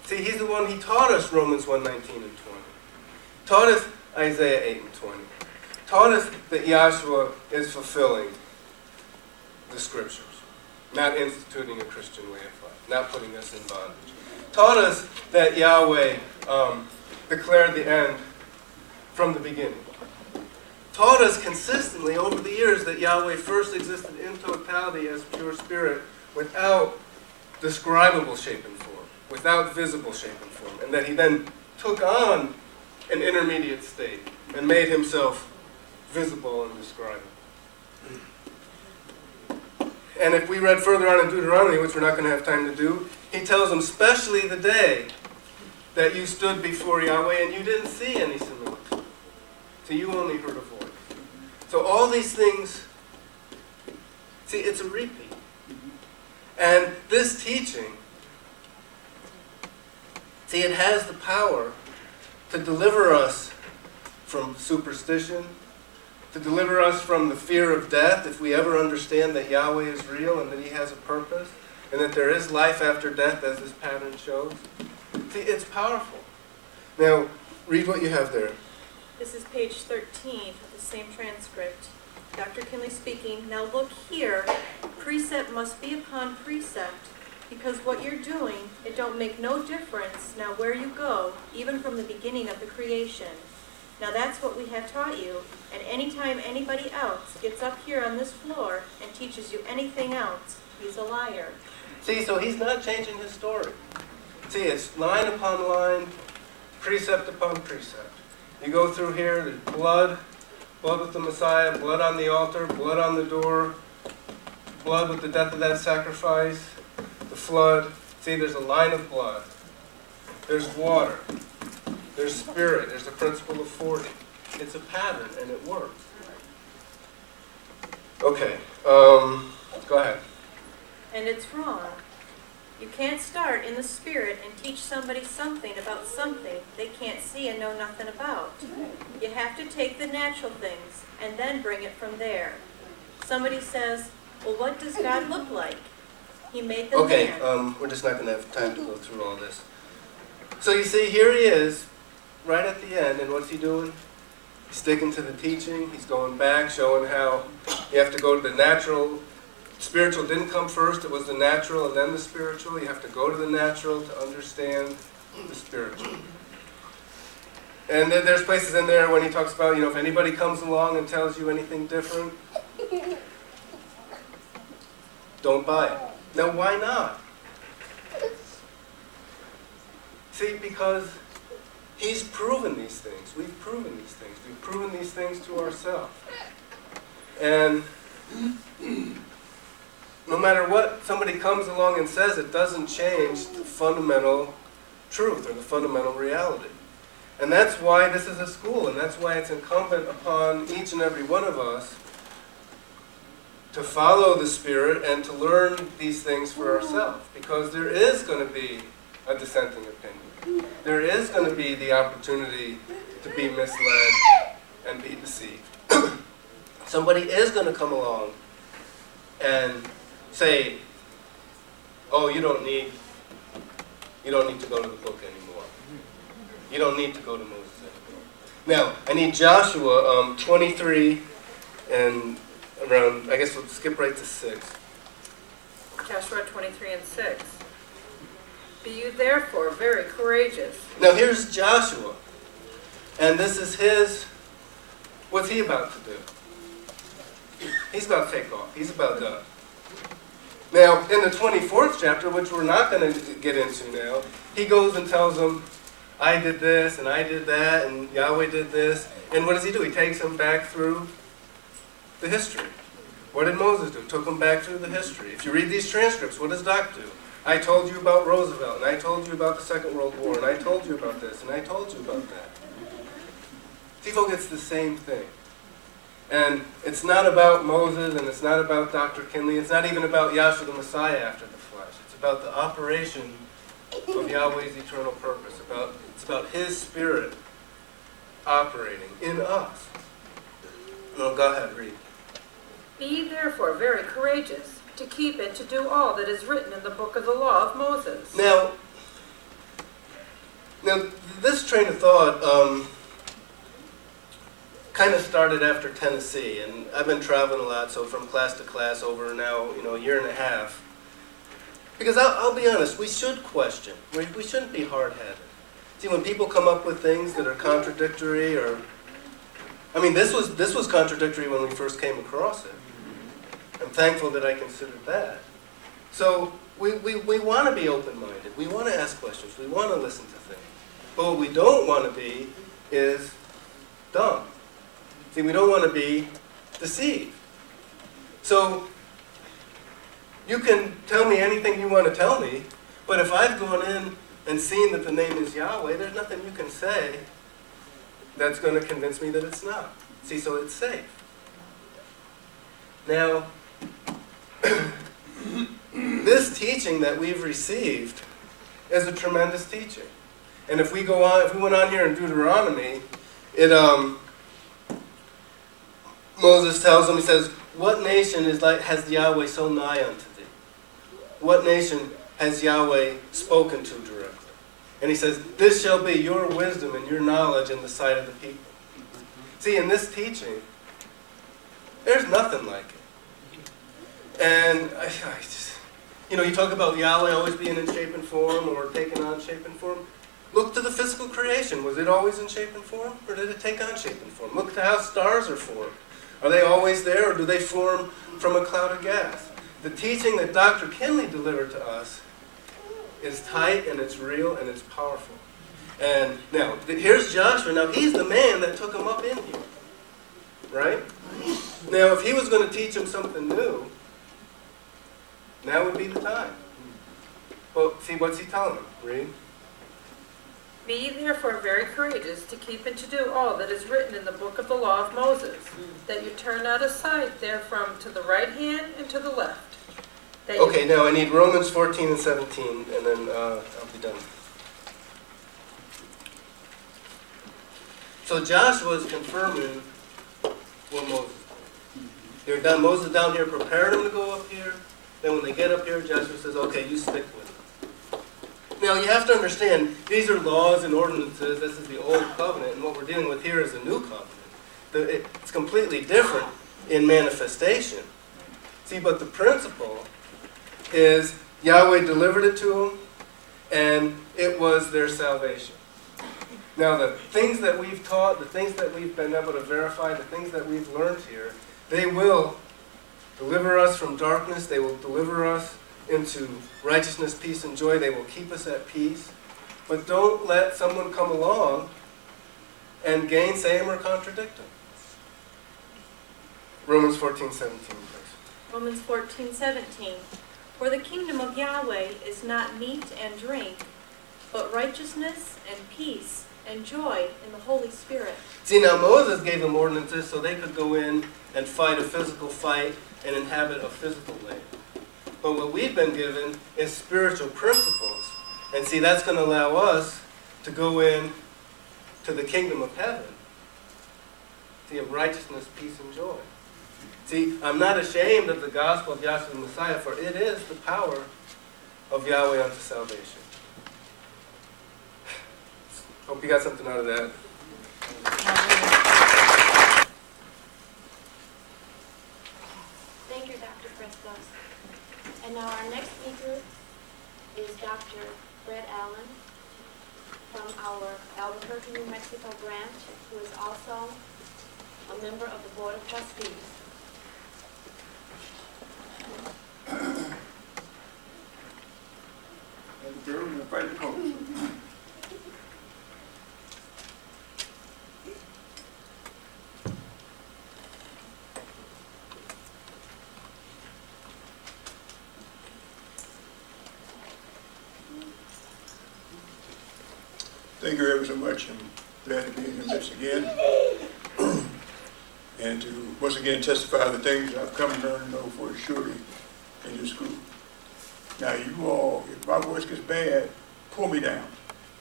See, he's the one, he taught us Romans 1:19 and 20. Taught us Isaiah 8 and 20. Taught us that Yahshua is fulfilling the scriptures, not instituting a Christian way of life, not putting us in bondage. Taught us that Yahweh declared the end from the beginning. Taught us consistently over the years that Yahweh first existed in totality as pure spirit without describable shape and form, without visible shape and form, and that he then took on an intermediate state and made himself visible and describable. And if we read further on in Deuteronomy, which we're not going to have time to do, he tells them, especially the day that you stood before Yahweh and you didn't see any similitude. So you only heard a voice. So all these things, see, it's a repeat. And this teaching, see, it has the power to deliver us from superstition, to deliver us from the fear of death if we ever understand that Yahweh is real and that he has a purpose, and that there is life after death as this pattern shows. See, it's powerful. Now, read what you have there. This is page 13 of the same transcript. Dr. Kinley speaking, now look here, precept must be upon precept, because what you're doing, it don't make no difference now where you go, even from the beginning of the creation. Now that's what we have taught you, and anytime anybody else gets up here on this floor and teaches you anything else, he's a liar. See, so he's not changing his story. See, it's line upon line, precept upon precept. You go through here, there's blood with the Messiah, blood on the altar, blood on the door, blood with the death of that sacrifice, the flood. See, there's a line of blood. There's water. There's spirit. There's the principle of 40. It's a pattern, and it works. Okay, go ahead. And it's wrong. You can't start in the spirit and teach somebody something about something they can't see and know nothing about. You have to take the natural things and then bring it from there. Somebody says, well, what does God look like? He made the man. We're just not going to have time to go through all this. So you see, here he is, right at the end, and what's he doing? He's sticking to the teaching. He's going back, showing how you have to go to the natural. Spiritual didn't come first. It was the natural and then the spiritual. You have to go to the natural to understand the spiritual. And then there's places in there when he talks about, if anybody comes along and tells you anything different, don't buy it. Now, why not? See, because he's proven these things. We've proven these things. We've proven these things to ourselves. And no matter what somebody comes along and says, it doesn't change the fundamental truth or the fundamental reality. And that's why this is a school, and that's why it's incumbent upon each and every one of us to follow the Spirit and to learn these things for ourselves. Because there is going to be a dissenting opinion. There is going to be the opportunity to be misled and be deceived. Somebody is going to come along and say, oh, you don't need to go to the book anymore. You don't need to go to Moses anymore. Now, I need Joshua 23 and around, I guess we'll skip right to 6. Joshua 23 and 6. Be you therefore very courageous. Now here's Joshua. And this is what's he about to do? He's about to take off. He's about done. Now, in the 24th chapter, which we're not going to get into now, he goes and tells them, I did this, and I did that, and Yahweh did this. And what does he do? He takes them back through the history. What did Moses do? Took them back through the history. If you read these transcripts, what does Doc do? I told you about Roosevelt, and I told you about the Second World War, and I told you about this, and I told you about that. Tifo gets the same thing. And it's not about Moses, and it's not about Dr. Kinley. It's not even about Yahshua the Messiah after the flesh. It's about the operation of Yahweh's eternal purpose. It's about his Spirit operating in us. No, go ahead, read. Be ye therefore very courageous, to keep and to do all that is written in the book of the law of Moses. Now this train of thought kind of started after Tennessee, and I've been traveling a lot, so from class to class over now, a year and a half. Because I'll be honest, we should question. We shouldn't be hard-headed. See, when people come up with things that are contradictory, or this was contradictory when we first came across it. I'm thankful that I considered that. So we want to be open-minded. We want to ask questions. We want to listen to things. But what we don't want to be is dumb. See, we don't want to be deceived. So you can tell me anything you want to tell me, but if I've gone in and seen that the name is Yahweh, there's nothing you can say that's going to convince me that it's not. See, so it's safe. Now, this teaching that we've received is a tremendous teaching. And if we went on here in Deuteronomy, Moses tells them, he says, what nation has Yahweh so nigh unto thee? What nation has Yahweh spoken to directly? And he says, this shall be your wisdom and your knowledge in the sight of the people. See, in this teaching, there's nothing like it. And you talk about Yahweh always being in shape and form or taking on shape and form. Look to the physical creation. Was it always in shape and form, or did it take on shape and form? Look to how stars are formed. Are they always there, or do they form from a cloud of gas? The teaching that Dr. Kinley delivered to us is tight, and it's real, and it's powerful. And now, here's Joshua. Now, he's the man that took him up in here. Right? Now, if he was going to teach him something new, now would be the time. Well, see, what's he telling him? Read. Be ye therefore very courageous, to keep and to do all that is written in the book of the law of Moses, that you turn not aside therefrom to the right hand and to the left. Okay, now I need Romans 14 and 17, and then I'll be done. So Joshua is confirming what Moses did. Moses down here prepared them to go up here. Then when they get up here, Joshua says, okay, you stick with it. Now you have to understand, these are laws and ordinances. This is the old covenant, and what we're dealing with here is a new covenant. It's completely different in manifestation. See, but the principle is Yahweh delivered it to them, and it was their salvation. Now the things that we've taught, the things that we've been able to verify, the things that we've learned here, they will deliver us from darkness. They will deliver us into righteousness, peace, and joy. They will keep us at peace. But don't let someone come along and gainsay him or contradict him. Romans 14:17, please. Romans 14:17. For the kingdom of Yahweh is not meat and drink, but righteousness and peace and joy in the Holy Spirit. See, now Moses gave them ordinances so they could go in and fight a physical fight and inhabit a physical land. But what we've been given is spiritual principles. And see, that's going to allow us to go in to the kingdom of heaven. See, of righteousness, peace, and joy. See, I'm not ashamed of the gospel of Yahshua the Messiah, for it is the power of Yahweh unto salvation. Hope you got something out of that. Thank you, Dr. Prestas. And now our next speaker is Dr. Fred Allen from our Albuquerque, New Mexico branch, who is also a member of the Board of Trustees. Thank you ever so much. I'm glad to be in your midst again. And to once again testify the things I've come to learn to know for surely in this group. Now you all, if my voice gets bad, pull me down.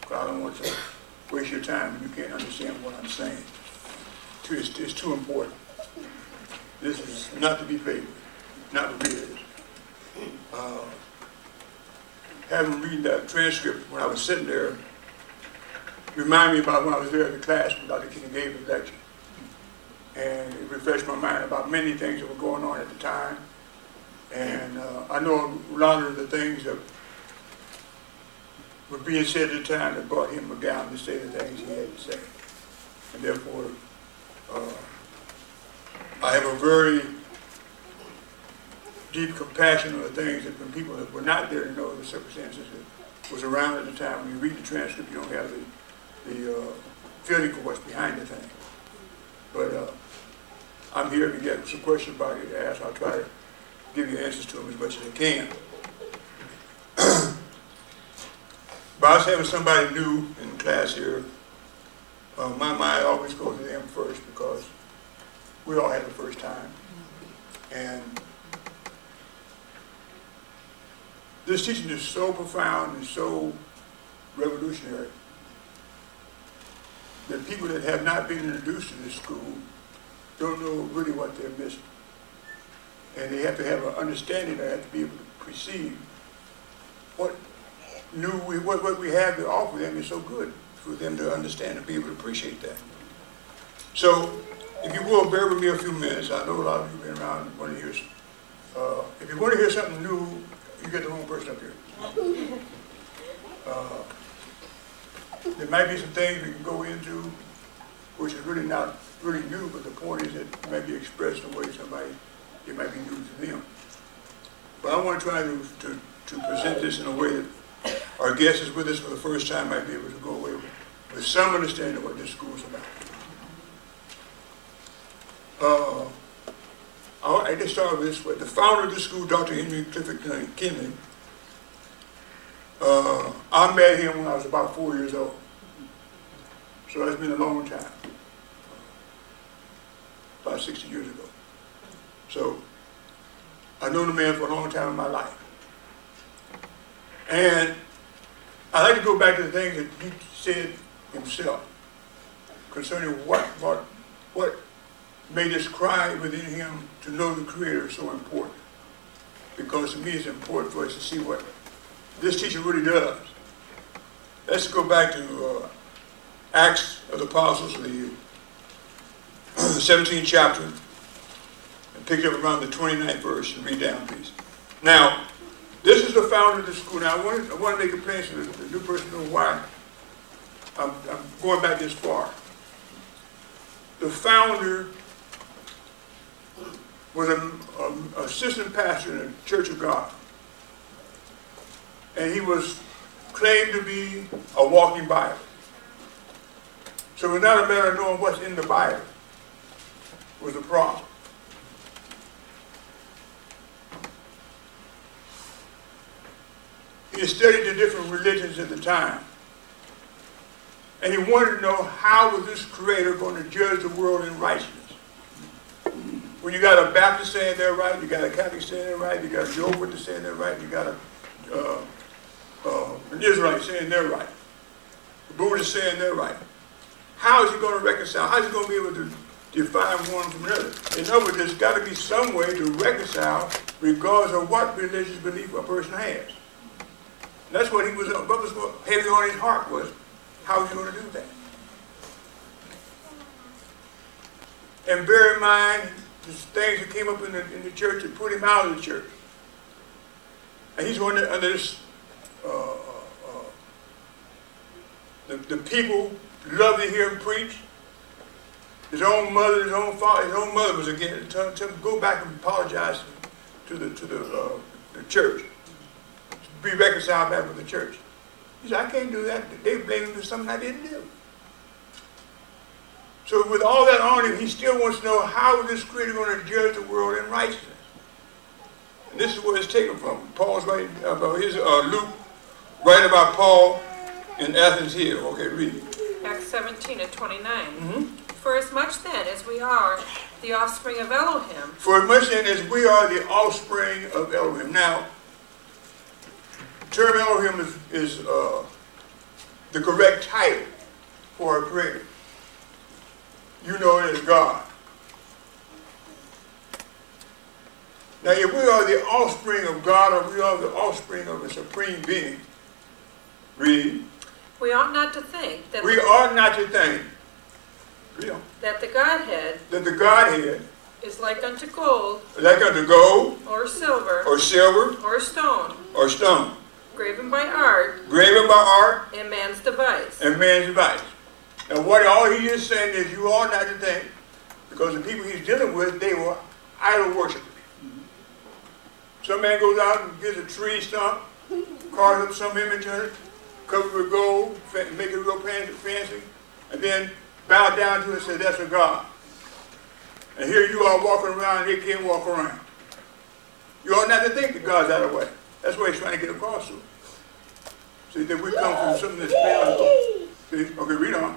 Because I don't want to waste your time and you can't understand what I'm saying. It's too important. This is not to be played with, not to be it. Having read that transcript when I was sitting there, reminded me about when I was there at the class when Dr. King gave his lecture. And it refreshed my mind about many things that were going on at the time. And I know a lot of the things that were being said at the time that brought him down to say the things he had to say. And therefore, I have a very deep compassion on the things that when people that were not there to know the circumstances that was around at the time. When you read the transcript, you don't have the feeling for what's behind the thing. But I'm here to get some questions about you to ask. I'll try to give you answers to them as much as I can. But I was having somebody new in class here. My mind always goes to them first because we all had the first time. And this teaching is so profound and so revolutionary that people that have not been introduced to this school don't know really what they're missing. And they have to have an understanding, they have to be able to perceive what we have to offer them is so good for them to understand and be able to appreciate that. So, if you will, bear with me a few minutes. I know a lot of you have been around and want to hear. If you want to hear something new, you get the wrong person up here. There might be some things we can go into, which is really not really new, but the point is that it might be expressed in a way it might be new to them. But I want to try to present this in a way that our guest is with us for the first time might be able to go away with some understanding of what this school is about. I just start with this way. The founder of this school, Dr. Henry Clifford Kinley, I met him when I was about 4 years old. So it's been a long time, about 60 years ago. So I've known the man for a long time in my life. And I like to go back to the things that he said himself concerning what made this cry within him to know the Creator so important. Because to me it's important for us to see what this teaching really does. Let's go back to Acts of the Apostles, the 17th chapter, and pick up around the 29th verse and read down, please. Now, this is the founder of the school. Now, I want to make a plain so that the new person knows why I'm going back this far. The founder was an assistant pastor in the Church of God. And he was claimed to be a walking Bible. So it's not a matter of knowing what's in the Bible was the problem. He had studied the different religions at the time. And he wanted to know how was this Creator going to judge the world in righteousness. When you got a Baptist saying they're right, you got a Catholic saying they're right, you got a Jehovah's Witness saying they're right, you got an Israelite saying they're right, the Buddhist saying they're right. How is he going to reconcile? How is he going to be able to define one from another? In other words, there's got to be some way to reconcile regardless of what religious belief a person has. And that's what was heavy on his heart was, how is he going to do that? And bear in mind the things that came up in the church that put him out of the church. And he's going to, under this, the people loved to hear him preach. His own mother, his own father, his own mother was again telling him to go back and apologize to the church, to be reconciled back with the church. He said, I can't do that. They blame him for something I didn't do. So with all that on him, he still wants to know how is this Creator going to judge the world in righteousness. And this is where it's taken from. Paul's writing about Luke writing about Paul in Athens here. Okay, read it. Acts 17 and 29. Mm-hmm. For as much then as we are the offspring of Elohim. For as much then as we are the offspring of Elohim. Now, the term Elohim is the correct title for a Creator. You know it as God. Now, if we are the offspring of God, or we are the offspring of a supreme being, read. We ought not to think that We ought not to think, read on, that the Godhead that the Godhead, is like unto gold, like unto gold, or silver, or silver, or stone, or stone, graven by art, graven by art, and man's device. and man's device. Now, what all he is saying is you ought not to think, because the people he's dealing with, they were idol worshipers. Some man goes out and gets a tree stump, carves up some image on it, covered with gold, make it real fancy, and then bow down to it and say, that's a God. And here you are walking around and they can't walk around. You ought not to think that God's out of the way. That's what he's trying to get across to. See, that we come from something that's valuable. See? Okay, read on.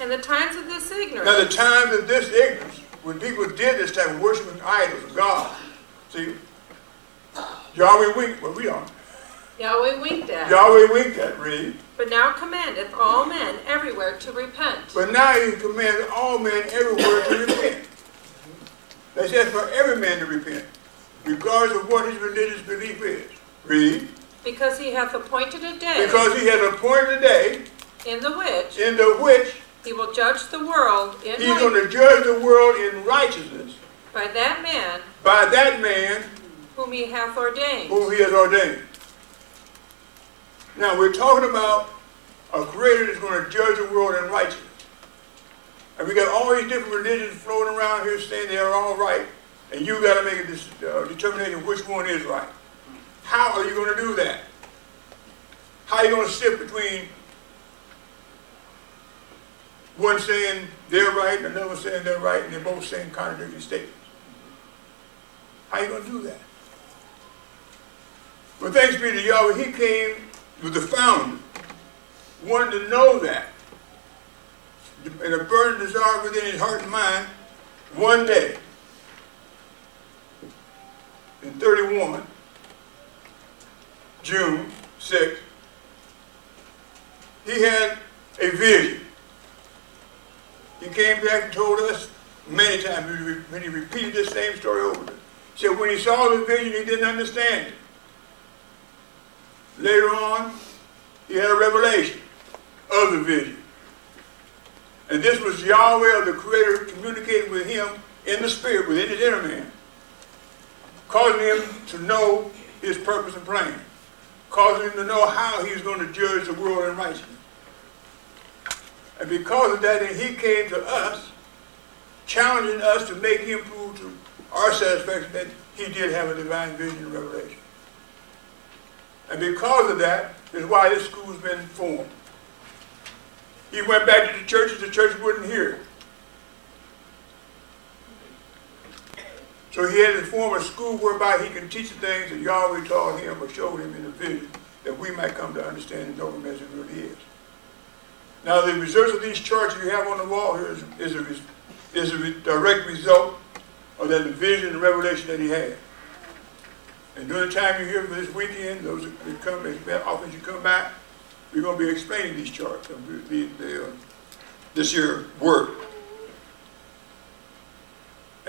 And the times of this ignorance. Now, the times of this ignorance, when people did this type of worshiping idols of God, see, Yahweh winked, well, read on. Yahweh winked at. Yahweh winked at, read. But now commandeth all men everywhere to repent. But now he commanded all men everywhere to repent. That says for every man to repent, regardless of what his religious belief is. Read. Because he hath appointed a day. Because he has appointed a day In the which he will judge the world in he's going to judge the world in righteousness by that man whom he hath ordained. he has ordained. Now we're talking about a creator that's going to judge the world in righteousness. And we got all these different religions floating around here saying they're all right, and you got to make a determination which one is right. How are you going to do that? How are you going to sift between one saying they're right and another saying they're right, and they're both saying contradictory statements? How are you going to do that? Well, thanks be to Yahweh, he came with the founder, wanted to know that, and a burning desire within his heart and mind, one day, in 31, June 6th, he had a vision. He came back and told us many times, when he repeated this same story over again. He said when he saw the vision, he didn't understand it. Later on, he had a revelation of the vision. And this was Yahweh, of the Creator, communicating with him in the spirit, within his inner man, causing him to know his purpose and plan, causing him to know how he's going to judge the world in righteousness. And because of that, then he came to us, challenging us to make him prove to our satisfaction that he did have a divine vision and revelation. And because of that is why this school's been formed. He went back to the church wouldn't hear it. So he had to form a school whereby he can teach the things that Yahweh taught him or showed him in the vision, that we might come to understand and know him as it really is. Now the results of these charts you have on the wall here is a direct result of that vision and revelation that he had. And during the time you're here for this weekend, those that come, as often as you come back, we're going to be explaining these charts of this year's work.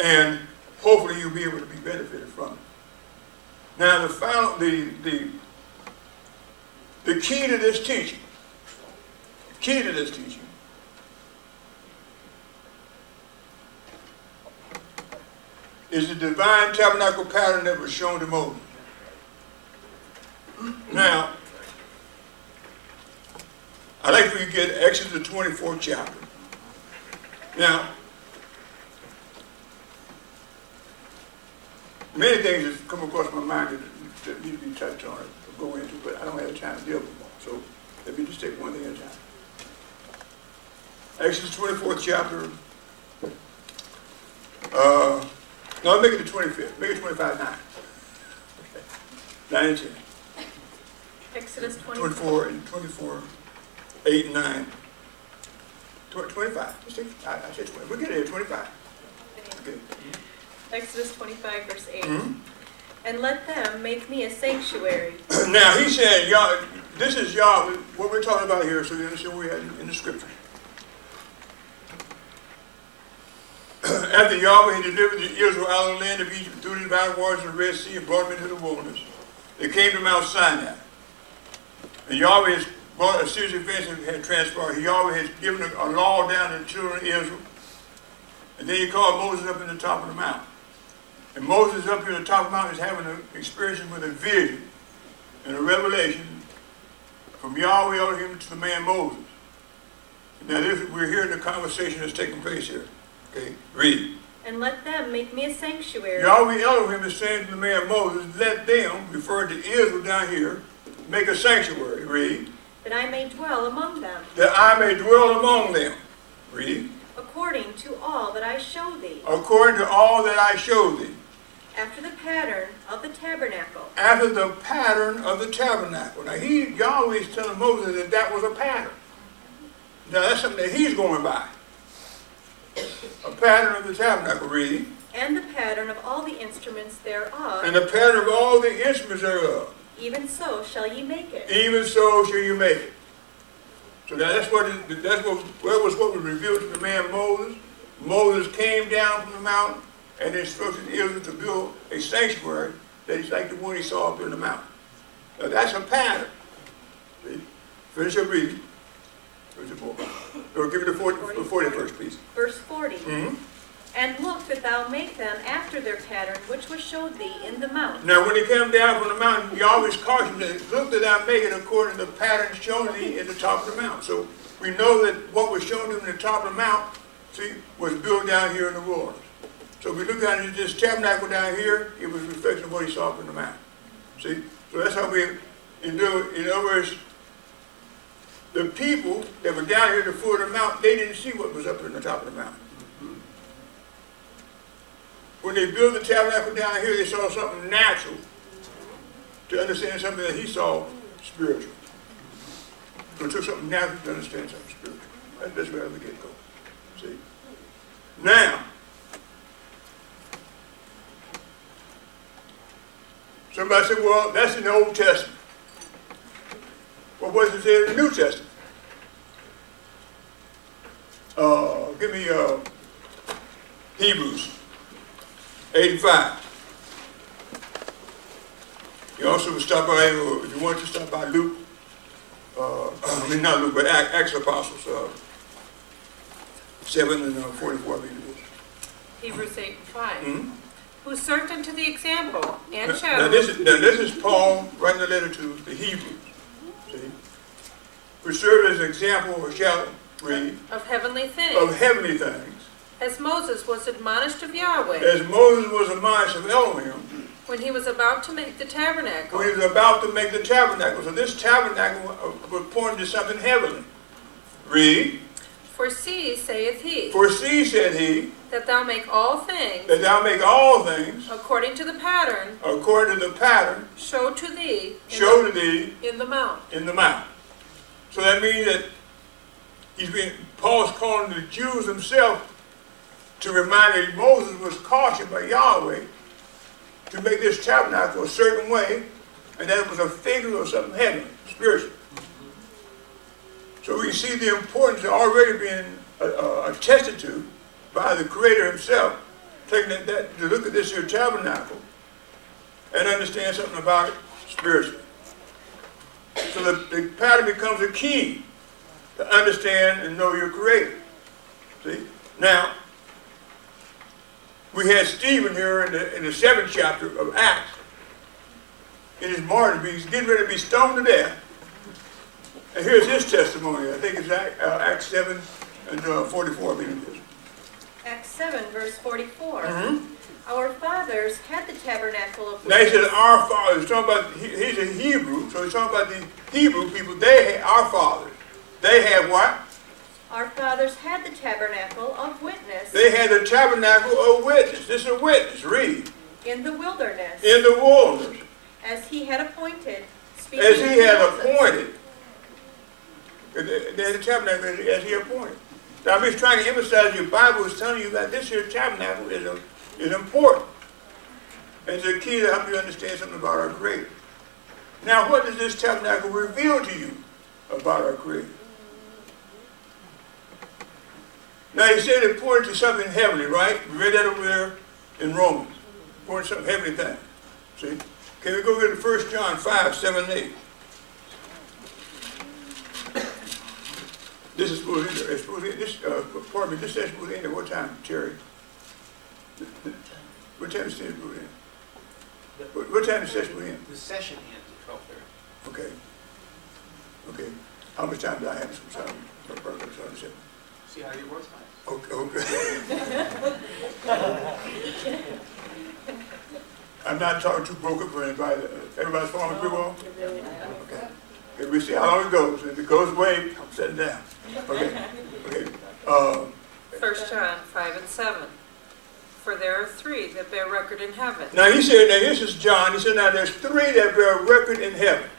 And hopefully you'll be able to be benefited from it. Now the key to this teaching, is the divine tabernacle pattern that was shown to Moses. Now, I'd like for you to get Exodus the 24th chapter. Now, many things have come across my mind that need to be touched on or go into, but I don't have time to deal with them all. So let me just take one thing at a time. Exodus 24th chapter. No, make it the 25th. Make it 25:9. Okay. 9 and 10. Exodus 24 and 24, 8 and 9. 25. I said 20. We'll get it at 25. Okay. Exodus 25, verse 8. Mm-hmm. And let them make me a sanctuary. Now, he said, this is Yahweh, what we're talking about here, so you understand what we had in the scripture. after Yahweh had delivered the Israel out of the land of Egypt through the divided waters of the Red Sea and brought them into the wilderness, they came to Mount Sinai. And Yahweh has brought a series of events that had transpired. Yahweh has given a law down to the children of Israel. And then he called Moses up in the top of the mountain. And Moses up here at the top of the mountain is having an experience with a vision and a revelation from Yahweh Elohim to the man Moses. Now we're hearing the conversation that's taking place here. Okay, read. And let them make me a sanctuary. Yahweh Elohim is saying to the man Moses, let them, referring to Israel down here, make a sanctuary. Read. That I may dwell among them. That I may dwell among them. Read. According to all that I show thee. According to all that I show thee. After the pattern of the tabernacle. After the pattern of the tabernacle. Now Yahweh is telling Moses that that was a pattern. Now that's something that he's going by. A pattern of the tabernacle. Read. And the pattern of all the instruments thereof. And the pattern of all the instruments thereof. Even so shall ye make it. Even so shall you make it. So now that was what was revealed to the man Moses. Moses came down from the mountain and instructed Israel to build a sanctuary that is like the one he saw up in the mountain. Now that's a pattern. See? Finish your reading. Or give me the 40 first, please. Verse 40. And look that thou make them after their pattern which was showed thee in the mount. Now when they came down from the mountain, you always caution them, look that thou make it according to the pattern shown thee in the top of the mount. So we know that what was shown them in the top of the mount, see, was built down here in the wilderness. So if we look at this tabernacle down here, it was reflecting what he saw up in the mountain. See? So that's how we do it. In other words, the people that were down here at the foot of the mountain, they didn't see what was up in the top of the mountain. When they built the tabernacle down here, they saw something natural to understand something that he saw spiritual. So it took something natural to understand something spiritual. That's where the get-go. See? Now, somebody said, well, that's in the Old Testament. Well, what's it say in the New Testament? Give me Hebrews 85. You also stop by, if you want to stop by Luke, not Luke, but Acts of Apostles, 7 and 44, I believe it is. Hebrews 8 and 5. Who served unto the example and Now shadow. this is Paul writing a letter to the Hebrews, see? Who served as an example or shadow, read, of heavenly things. of heavenly things. As Moses was admonished of Yahweh. As Moses was admonished of Elohim. When he was about to make the tabernacle. When he was about to make the tabernacle. So this tabernacle was pointing to something heavenly. Read. For see, saith he. For see, said he. That thou make all things. That thou make all things. According to the pattern. According to the pattern. Show to thee. Show to thee. In the mount. In the mount. So that means that Paul's calling the Jews themselves to remind that Moses was cautioned by Yahweh to make this tabernacle a certain way, and that it was a figure of something heavenly, spiritual. So we see the importance of already being attested to by the Creator himself, taking that to look at this here tabernacle and understand something about it spiritually. So the pattern becomes a key to understand and know your Creator. See? Now, we had Stephen here in the 7th chapter of Acts. In his martyrdom, he's getting ready to be stoned to death. And here's his testimony. I think it's Acts 7 and 44, I believe it is. Acts 7, verse 44. Our fathers had the tabernacle of Now he said, our fathers. He's talking about, he's a Hebrew, so he's talking about the Hebrew people. They had, our fathers. They had what? Our fathers had the tabernacle of witness. They had the tabernacle of witness. This is a witness. Read. In the wilderness. In the wilderness. As he had appointed. As he had appointed. They had the tabernacle as he appointed. Now I'm just trying to emphasize your Bible is telling you that this here tabernacle is important. And it's a key to help you understand something about our Creator. Now what does this tabernacle reveal to you about our Creator? Now he said it pointed to something heavenly, right? We read that over there in Romans. Pointing to something heavenly thing. See? Can we go get to 1 John 5, 7, 8? This is supposed to be, pardon me, this is supposed to end at what time, Terry? What time is it supposed to end? What time is the session end? The session ends at 12:30. Okay. Okay. How much time do I have? See how your voice finds. Okay. I'm not talking too broken for anybody. Everybody's following pretty well? Okay. Okay. We see how long it goes. If it goes away, I'm sitting down. Okay. Okay. 1 John 5 and 7. For there are 3 that bear record in heaven. Now he said, now this is John, he said, now there's 3 that bear record in heaven.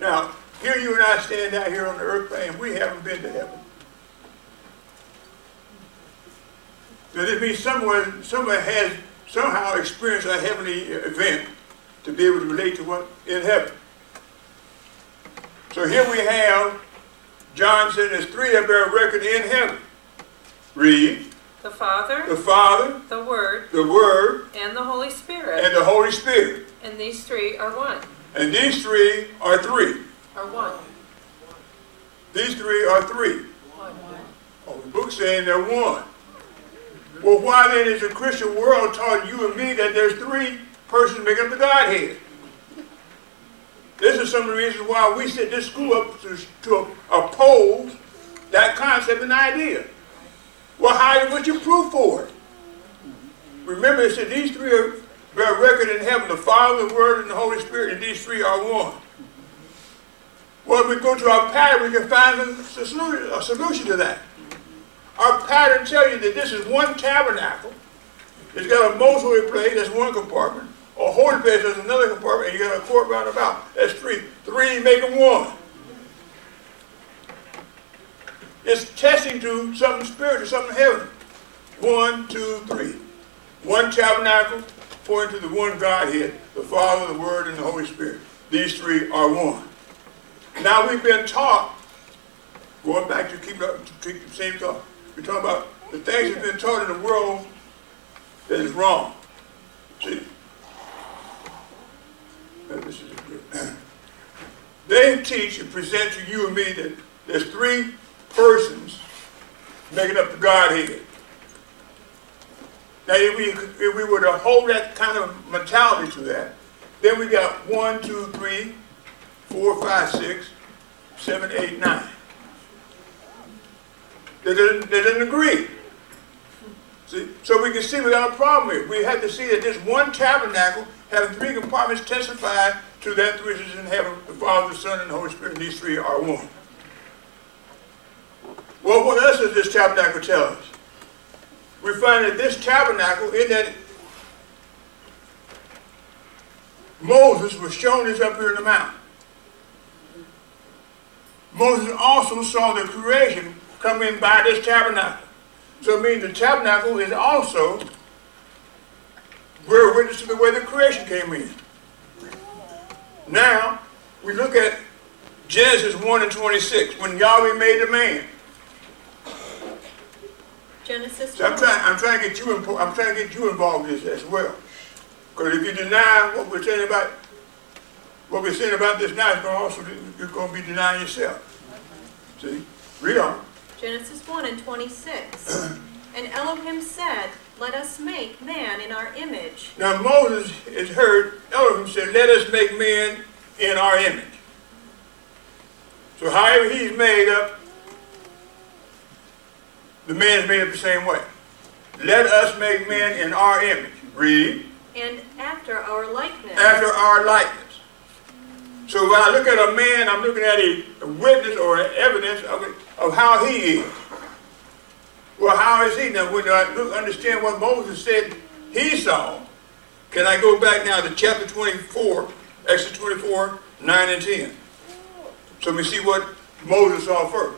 Now, here you and I stand out here on the earth plane, we haven't been to heaven. Does it mean someone has somehow experienced a heavenly event to be able to relate to what in heaven? So here we have, John said there's 3 that bear record in heaven. Read. The Father, the Father, the Word, and the Holy Spirit. And the Holy Spirit. And these 3 are one. And these 3 are 3. Are one. These 3 are 3. One. Oh, the book's saying they're one. Well, why then is the Christian world taught you and me that there's 3 persons making up the Godhead? This is some of the reasons why we set this school up to oppose that concept and idea. Well, what's your proof for it? Remember, it said these 3 bear record in heaven, the Father, the Word, and the Holy Spirit, and these 3 are one. Well, if we go to our pattern, we can find a solution to that. Our pattern tells you that this is one tabernacle. It's got a most holy place, that's one compartment. A holy place, that's another compartment, and you got a court round about. That's 3. 3 making one. It's testing to something spiritual, something heavenly. 1, 2, 3. One tabernacle, pointing to the one Godhead, the Father, the Word, and the Holy Spirit. These 3 are one. Now we've been taught, going back to keep the same thought, we're talking about the things that have been taught in the world that is wrong. See? This is good. They teach and present to you and me that there's 3 persons making up the Godhead. Now, if we were to hold that kind of mentality to that, then we got 1, 2, 3, 4, 5, 6, 7, 8, 9. They didn't agree. See? So we can see we got a problem here. We have to see that this one tabernacle having 3 compartments testify to that 3 is in heaven, the Father, the Son, and the Holy Spirit, and these 3 are one. Well, what else does this tabernacle tell us? We find that this tabernacle, in that Moses was shown this up here in the mountain. Moses also saw the creation come in by this tabernacle. So it means the tabernacle is also we're a witness to the way the creation came in. Now, we look at Genesis 1 and 26, when Yahweh made the man. Genesis. So I'm trying to get you involved in this as well. Because if you deny what we're saying about this now, you're going to be denying yourself. See? Read on. Genesis 1 and 26. And Elohim said, let us make man in our image. Now Moses has heard Elohim said, let us make man in our image. So however he's made up, the man is made up the same way. Let us make man in our image. Read. And after our likeness. After our likeness. So when I look at a man, I'm looking at a witness or an evidence of how he is. Well, how is he? Now, when I understand what Moses said he saw, can I go back now to chapter 24, Exodus 24, 9 and 10. So we see what Moses saw first.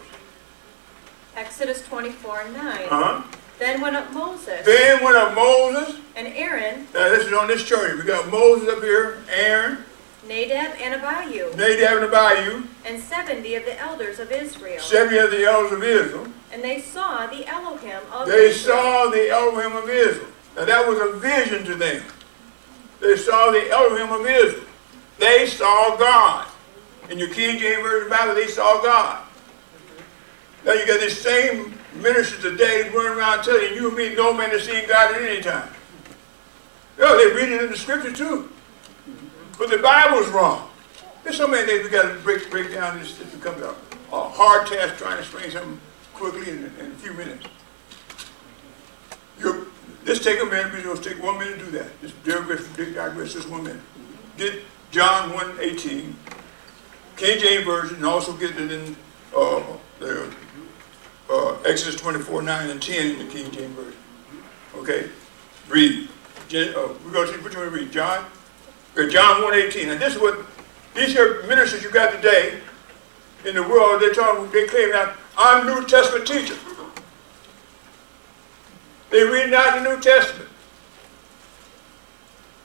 Exodus 24 and 9. Uh-huh. Then went up Moses. Then went up Moses. And Aaron. Now this is on this chart. We got Moses up here, Aaron. Nadab and Abihu. Nadab and Abihu. And 70 of the elders of Israel. 70 of the elders of Israel. And they saw the Elohim of They Israel. saw the Elohim of Israel. Now that was a vision to them. They saw the Elohim of Israel. They saw God. In your King James Version Bible, they saw God. Now you got this same minister today running around telling you and me no man has seen God at any time. No, they read it in the scripture too. But the Bible's wrong. There's so many things we got to break down. This becomes a hard task trying to explain something quickly in a few minutes. Just take a minute, because it'll take 1 minute to do that. Just digress just 1 minute. Get John 1:18, King James Version, and also get it in the Exodus 24:9 and 10 in the King James Version. Okay? Read. We're going to see which one we read. John? Okay, John 1:18. And this is what these here ministers you got today in the world, they claim that I'm New Testament teacher. They're reading out the New Testament.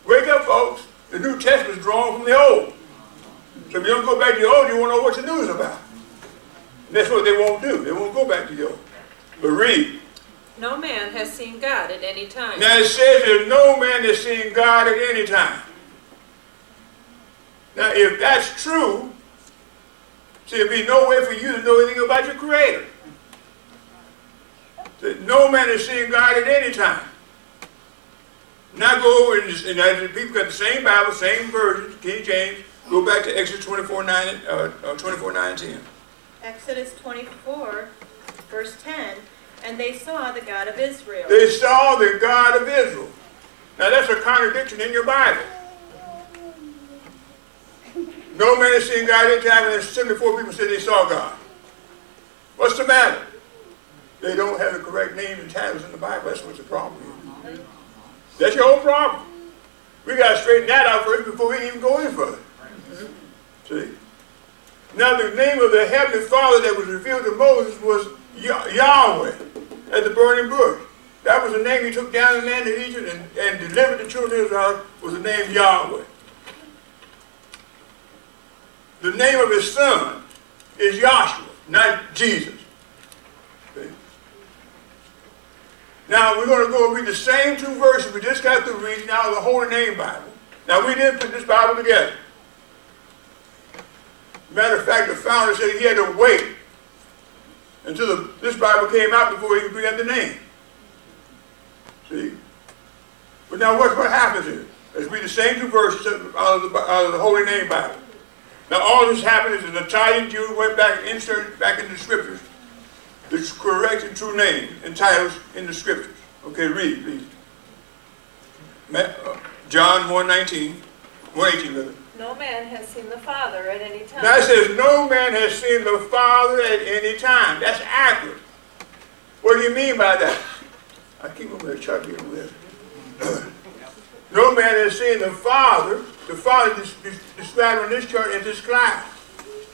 Wake up, folks. The New Testament is drawn from the Old. So if you don't go back to the Old, you won't know what the new is about. And that's what they won't do. They won't go back to the Old. But read. No man has seen God at any time. Now it says that no man has seen God at any time. Now if that's true, see, there'd be no way for you to know anything about your Creator. That no man has seen God at any time. Now go over and people got the same Bible, same version, King James. Go back to Exodus 24:9 and 10. Exodus 24, verse 10. And they saw the God of Israel. They saw the God of Israel. Now that's a contradiction in your Bible. No man has seen God at any time, and there's 74 people said they saw God. What's the matter? They don't have the correct names and titles in the Bible. That's what's the problem is. That's your whole problem. We got to straighten that out first before we can even go any further. See? Now the name of the Heavenly Father that was revealed to Moses was Yahweh at the burning bush. That was the name he took down in the land of Egypt and delivered the children of Israel, was the name Yahweh. The name of his son is Joshua, not Jesus. Now, we're going to go and read the same two verses we just got through reading out of the Holy Name Bible. Now, we didn't put this Bible together. Matter of fact, the founder said he had to wait until this Bible came out before he could bring up the name. See? But now, what happens here? Let's read the same two verses out of the Holy Name Bible. Now, all this happened is an Italian Jew went back and inserted back into the Scriptures the correct and true name and titles in the Scriptures. Okay, read, please. John 1:19, 1:18, rather. No man has seen the Father at any time. Now it says, no man has seen the Father at any time. That's accurate. What do you mean by that? I keep over there, Chucky over there. No man has seen the Father. The Father is described on this chart as this cloud.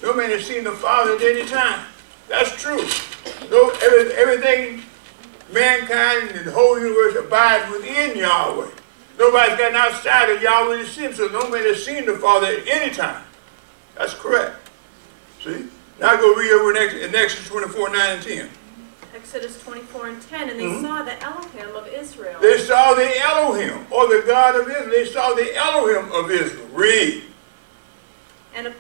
No man has seen the Father at any time. That's true. No, everything, mankind and the whole universe abides within Yahweh. Nobody's gotten outside of Yahweh to see him, so no man has seen the Father at any time. That's correct. See? Now go read over in Exodus 24:9 and 10. Exodus 24 and 10, and they saw the Elohim of Israel. They saw the Elohim, or the God of Israel. They saw the Elohim of Israel. Read. And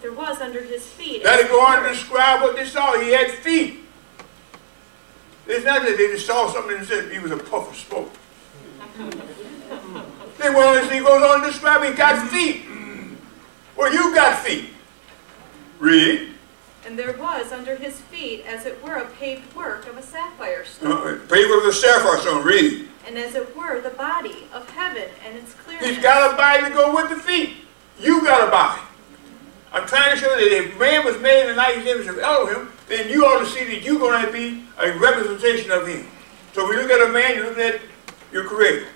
there was under his feet. Now to go on to describe what they saw. He had feet. It's not that they just saw something and said he was a puff of smoke. They went on, he goes on to describe he got feet. Well, you got feet. Read. And there was under his feet, as it were, a paved work of a sapphire stone. Paved work of a sapphire stone. Read. And as it were, the body of heaven and its clearness. He's got a body to go with the feet. You got a body. I'm trying to show that if man was made in the likeness and image of Elohim, then you ought to see that you're going to be a representation of him. So when you look at a man, you're looking at your Creator.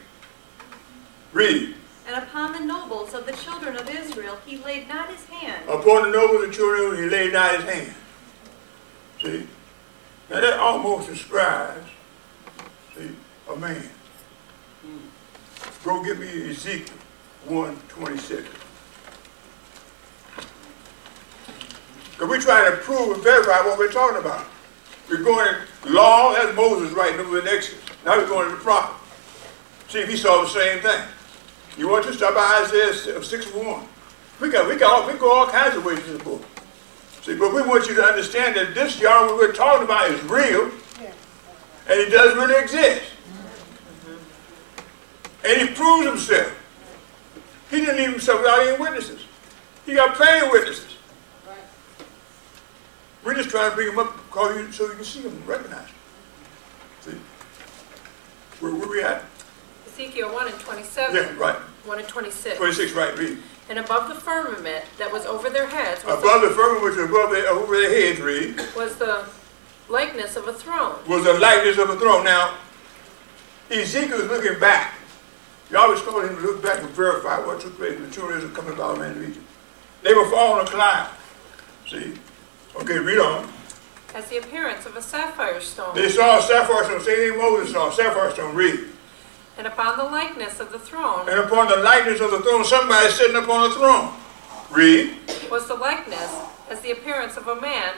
Read. And upon the nobles of the children of Israel he laid not his hand. Upon the nobles of the children of Israel he laid not his hand. See? Now that almost describes, see, a man. Go get me Ezekiel 1:26. Because we're trying to prove and verify what we're talking about. We're going to law, that's Moses writing over in Exodus. Now we're going to the prophet. See if he saw the same thing. You want to start by Isaiah 6:1. We go all kinds of ways in the book. See, but we want you to understand that this Yahweh we're talking about is real, and he does really exist. And he proves himself. He didn't leave himself without any witnesses. He got plenty of witnesses. We're just trying to bring him up so you can see him and recognize him. See? Where we at? Ezekiel 1 and 27. Yeah, right. 1 and 26. 26, right, read. And above the firmament that was over their heads Above the firmament which was over their heads, read. Was the likeness of a throne. Was the likeness of a throne. Now, Ezekiel is looking back. You always told him to look back and verify what took place when the children of Israel coming about the land of Egypt. They were following a cloud. See? Okay, read on. As the appearance of a sapphire stone. They saw a sapphire stone. Same thing Moses saw. Sapphire stone. Read. And upon the likeness of the throne. And upon the likeness of the throne, somebody sitting upon a throne. Read. Was the likeness as the appearance of a man.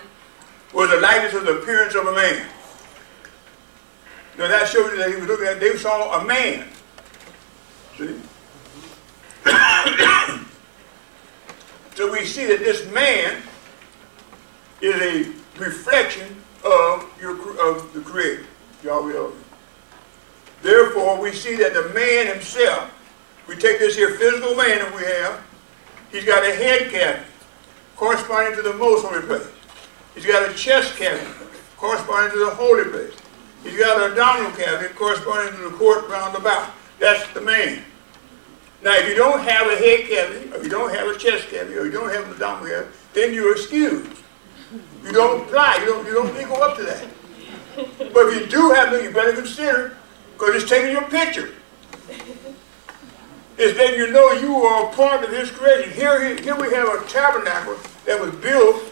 Was the likeness of the appearance of a man. Now that shows you that he was looking at, they saw a man. See? So we see that this man is a reflection of the Creator, Yahweh. Therefore, we see that the man himself, we take this here physical man that we have, he's got a head cavity corresponding to the most holy place. He's got a chest cavity corresponding to the holy place. He's got an abdominal cavity corresponding to the court round about. That's the man. Now, if you don't have a head cavity, or you don't have a chest cavity, or you don't have an abdominal cavity, then you're excused. You don't apply. You don't go up to that. But if you do have them, you better consider, because it's taking your picture. It's letting you know you are a part of his creation. Here we have a tabernacle that was built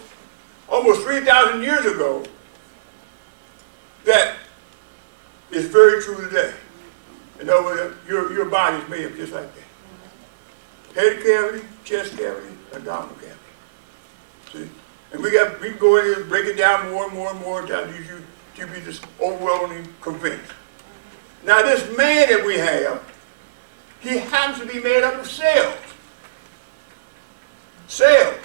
almost 3,000 years ago that is very true today. In other words, your body is made up just like that. Head cavity, chest cavity, abdominal cavity. See? And we can go in here and break it down more and more and more until you be just overwhelmingly convinced. Now this man that we have, he happens to be made up of cells. Cells.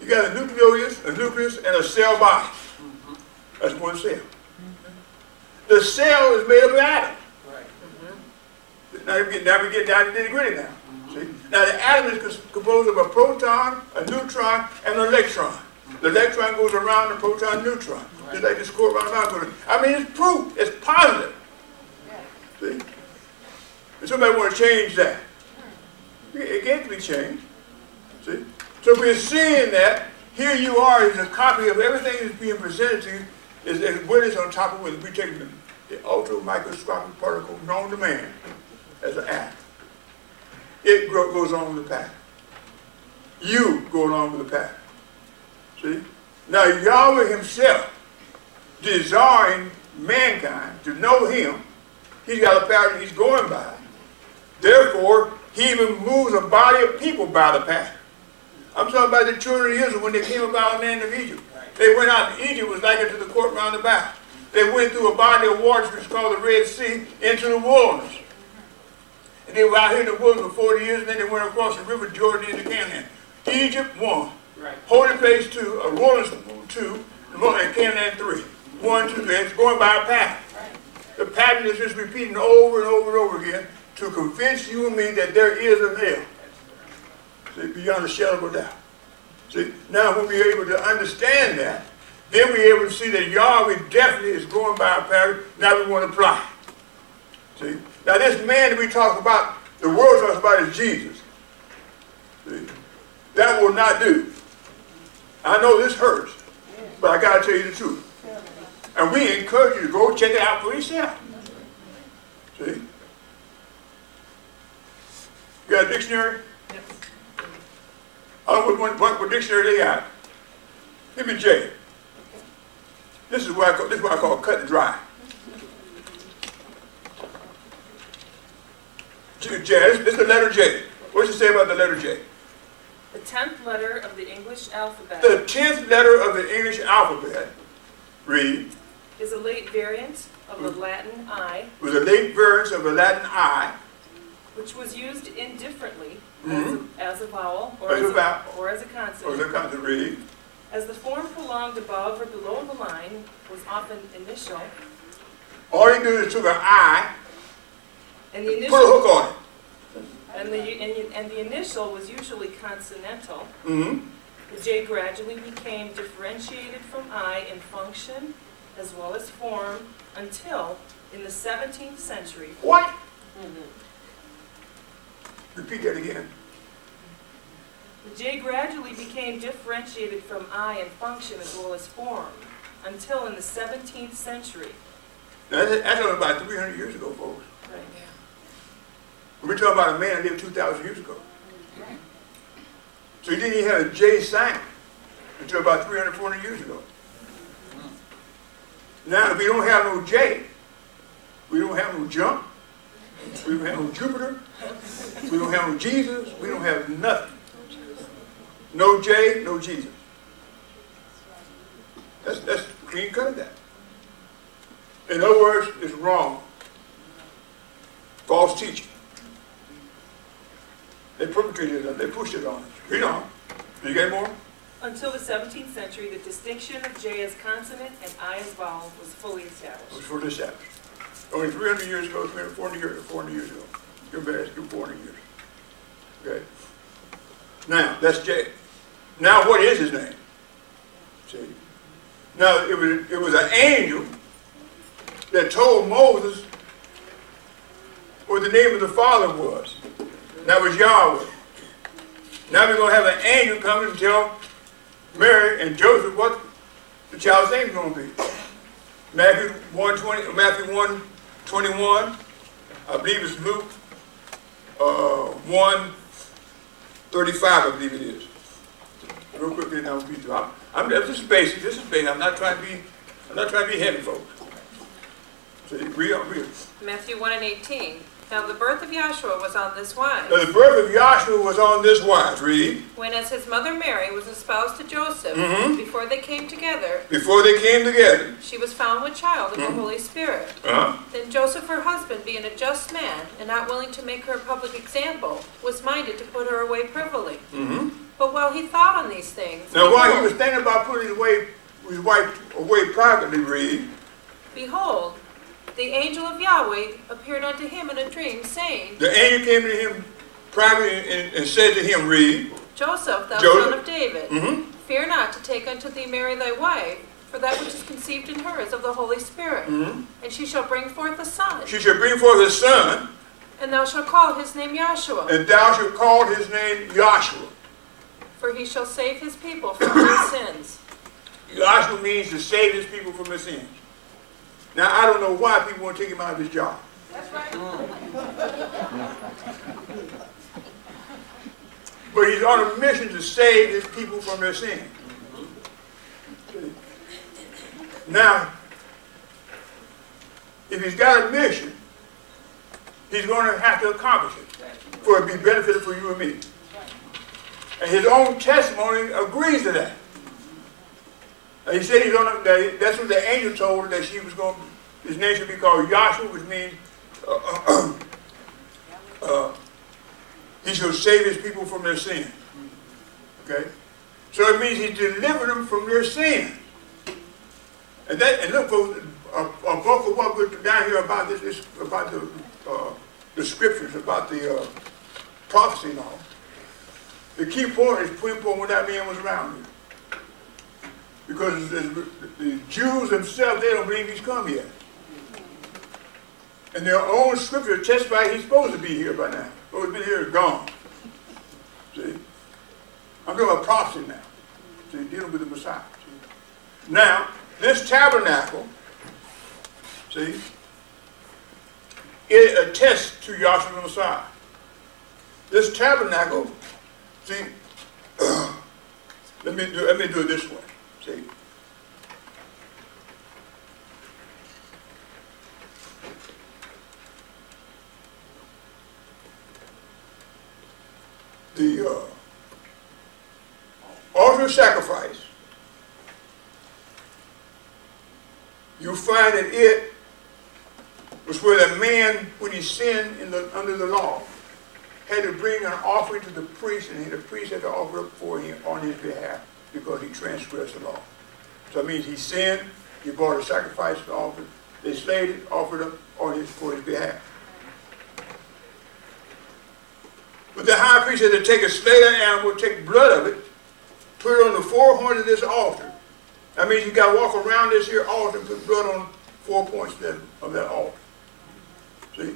You got a nucleus, and a cell body. That's one cell. The cell is made up of atoms. Now we get down to the nitty-gritty now. See? Now the atom is composed of a proton, a neutron, and an electron. The electron goes around the proton and neutron. Just like this core around the mountain. I mean, it's proof. It's positive. See? And somebody want to change that. It can't be changed. See? So we're seeing that here you are is a copy of everything that's being presented to you is what is on top of it. We're taking the ultra microscopic particle known to man as an atom. It goes on with the pattern. You go along with the pattern. See? Now Yahweh himself, desiring mankind to know him, he's got a pattern he's going by. Therefore, he even moves a body of people by the pattern. I'm talking about the children of Israel when they came about the land of Egypt. They went out, Egypt was like into the court round about. They went through a body of waters which is called the Red Sea into the wilderness. And they were out here in the wilderness for 40 years, and then they went across the river Jordan into Canaan. Egypt, 1. Right. Holy place, 2. A wilderness, 2. And Canaan, 3. 1, 2, 3. It's going by a pattern. Right. The pattern is just repeating over and over and over again to convince you and me that there is a hell. See, beyond a shadow of a doubt. See, now when we're able to understand that, then we're able to see that Yahweh definitely is going by a pattern. Now we want to apply. See? Now this man that we talk about, the world talks about is Jesus. See? That will not do. I know this hurts, but I got to tell you the truth. And we encourage you to go check it out for yourself. See? You got a dictionary? I don't know what dictionary they got. Give me J. This is what I call cut and dry. J. This is the letter J. What does it say about the letter J? The 10th letter of the English alphabet. The 10th letter of the English alphabet Read. Is a late variant of the Latin I, Was a late variant of the Latin I. which was used indifferently Mhm. as a vowel or As a vowel. or as a Or consonant. the consonant. Read. As the form prolonged above or below the line was often initial, All you do is took an I, and the put a initial hook on it. and the initial was usually consonantal, Mm-hmm. the J gradually became differentiated from I in function as well as form until in the 17th century. What? Repeat that again. The J gradually became differentiated from I in function as well as form until in the 17th century. Now, that's only about 300 years ago, folks. Right. We're talking about a man that lived 2,000 years ago. So he didn't even have a J sign until about 300, 400 years ago. Now, if we don't have no J, we don't have no jump, we don't have no Jupiter, we don't have no Jesus, we don't have nothing. No J, no Jesus. That's clean cut of that. In other words, it's wrong. False teaching. They perpetrated it, they pushed it on us. Read on. Do you get more? Until the 17th century, the distinction of J as consonant and I as vowel was fully It was established. fully established. Only 300 years ago, 400 years ago. You're better, 400 years. Okay? Now, that's J. Now, what is his name? See? Now, it was an angel that told Moses what the name of the Father was. And that was Yahweh. Now we're going to have an angel come and tell Mary and Joseph what the child's name is going to be. Matthew 1:21, I believe it's Luke 1:35, I believe it is. Real quickly, now we'll be through. This is basic. This is basic. I'm not trying to be heavy, folks. So read. Matthew 1:18. Now the birth of Yahshua was on this wise. Now the birth of Yahshua was on this wise. Read. When as his mother Mary was espoused to Joseph, before they came together, she was found with child of the Holy Spirit. Then Joseph, her husband, being a just man, and not willing to make her a public example, was minded to put her away privily. But while he thought on these things, now while he was thinking about putting his wife away privately, read. Behold, the angel of Yahweh appeared unto him in a dream, saying, The angel came to him privately and said to him, read. Joseph, thou son of David, fear not to take unto thee Mary thy wife, for that which is conceived in her is of the Holy Spirit. And she shall bring forth a son. She shall bring forth a son. And thou shalt call his name Yahshua. And thou shalt call his name Yahshua. For he shall save his people from their sins. Yahshua means to save his people from their sins. Now, I don't know why people want to take him out of his job. That's right. But he's on a mission to save his people from their sins. Now, if he's got a mission, he's going to have to accomplish it for it to be beneficial for you and me. And his own testimony agrees to that. He said he's on that's what the angel told her, that she was going to, his name should be called Yahshua, which means he shall save his people from their sin. Okay? So it means he delivered them from their sin. And look, folks, a book of what we're down here about this is about the scriptures, about the prophecy and all. The key point is pinpoint when that man was around here. Because the Jews themselves, they don't believe he's come yet. And their own scripture testifies he's supposed to be here by now. Supposed to be here, gone. See? I'm talking about prophecy now. See, dealing with the Messiah. See? Now, this tabernacle, see, it attests to Yahshua the Messiah. This tabernacle, see, let me do it this way. See, the altar of sacrifice you find that it was where the man, when he sinned under the law, had to bring an offering to the priest, and the priest had to offer up for him on his behalf because he transgressed the law. So that means he sinned, he brought a sacrifice to offer, they slayed it, offered up for his behalf. But the high priest had to take a slain animal, take blood of it, put it on the four horns of this altar. That means you got to walk around this here altar and put blood on 4 points of that altar. See?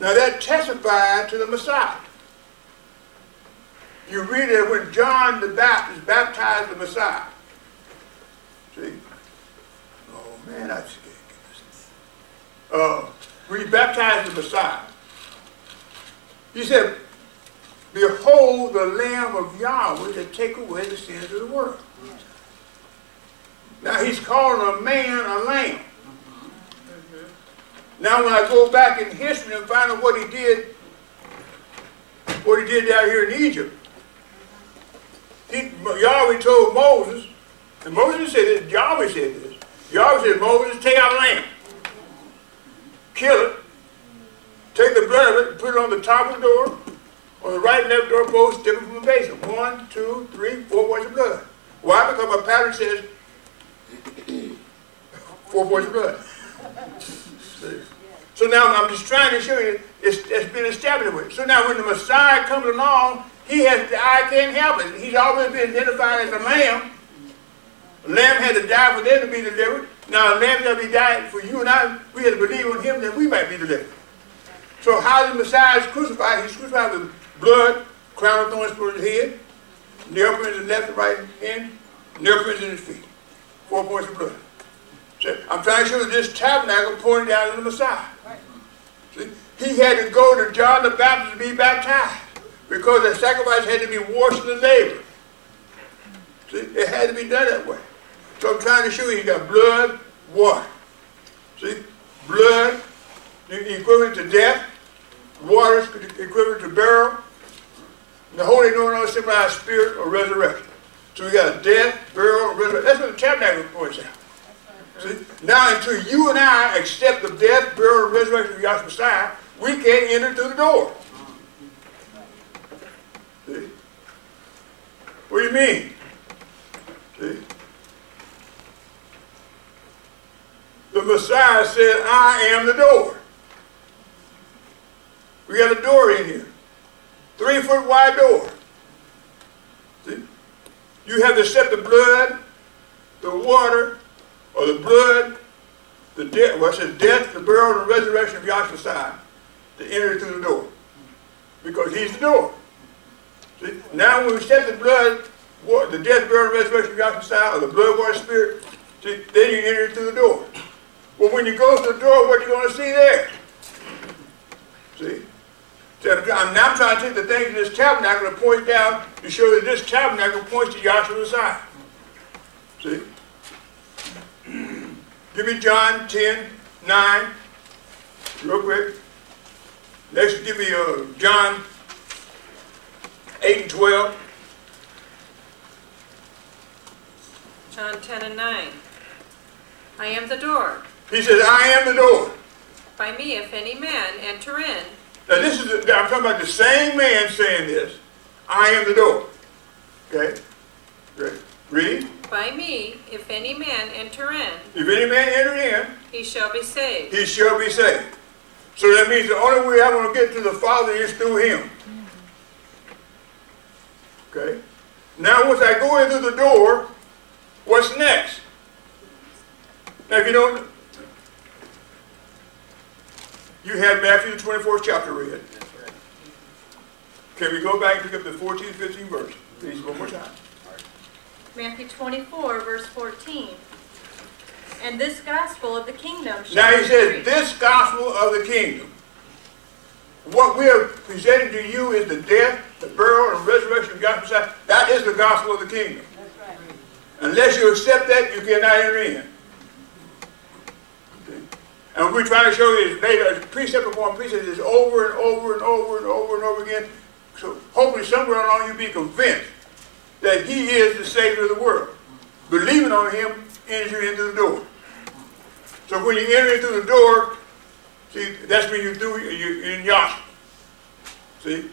Now that testified to the Messiah. You read it when John the Baptist baptized the Messiah. See? Oh man, I'm scared. When he baptized the Messiah, he said, behold the Lamb of Yahweh that take away the sins of the world. Now he's calling a man a lamb. Now when I go back in history and find out what he did down here in Egypt, Yahweh told Moses, and Moses said this, Yahweh said this, Yahweh said, Moses, take out a lamb, kill it, take the blood of it, and put it on the top of the door, on the right and left doorpost, dip it from the basin. 1, 2, 3, 4 points of blood. Why? Because my pattern says 4 points of blood. So now I'm just trying to show you it's been established with. So now when the Messiah comes along, he has the eye can't help it. He's always been identified as a lamb. The lamb had to die for them to be delivered. Now the lamb that be died for you and I, we had to believe on him that we might be delivered. So how the Messiah is crucified? He's crucified with blood, crown of thorns put on his head, nail prints in the left and right hand, nail prints in his feet. 4 points of blood. So I'm trying to show you this tabernacle pointed out to the Messiah. See? He had to go to John the Baptist to be baptized because the sacrifice had to be washed in the laver. See? It had to be done that way. So I'm trying to show you got blood, water. See? Blood, equivalent to death. Water is equivalent to burial. The Holy Ghost symbolizes spirit or resurrection. So we got death, burial, and resurrection. That's what the tabernacle points out. See? Now, until you and I accept the death, burial, and resurrection of Yahshua Messiah, we can't enter through the door. See? What do you mean? See? The Messiah said, I am the door. We got a door in here. 3-foot wide door. See? You have to accept the blood, the water, or the blood, the death, well, it says death, the burial, and the resurrection of Yahshua Messiah to enter through the door. Because he's the door. See? Now when we accept the blood, water, the death, burial, and resurrection of Yahshua Messiah, or the blood, water, spirit, see, then you enter through the door. Well, when you go through the door, what are you going to see there? See? So I'm now trying to take the things in this tabernacle and point down to show that this tabernacle points to Yahshua Messiah. See? Give me John 10:9, real quick. Next, give me John 8:12. John 10:9. I am the door. He says, I am the door. By me, if any man enter in. Now this is, I'm talking about the same man saying this. I am the door. Okay? Great. Read. By me, if any man enter in. If any man enter in. He shall be saved. He shall be saved. So that means the only way I'm going to get to the Father is through him. Okay? Now once I go in through the door, what's next? Now if you don't, you have Matthew the 24th chapter read. Can we go back and pick up the 14th, 15th verse? Please, one more time. Matthew 24, verse 14. And this gospel of the kingdom shall Now he be says, preached. this gospel of the kingdom. What we are presenting to you is the death, the burial, and resurrection of Yahshua Messiah. That is the gospel of the kingdom. That's right. Unless you accept that, you cannot enter in. Okay. And what we're trying to show you is later, precept upon precept, is over and over and over and over and over again. So hopefully somewhere along you be convinced that he is the Savior of the world. Believing on him enters you into the door. So when you enter in through the door, see, that's when you're in Yahshua. See?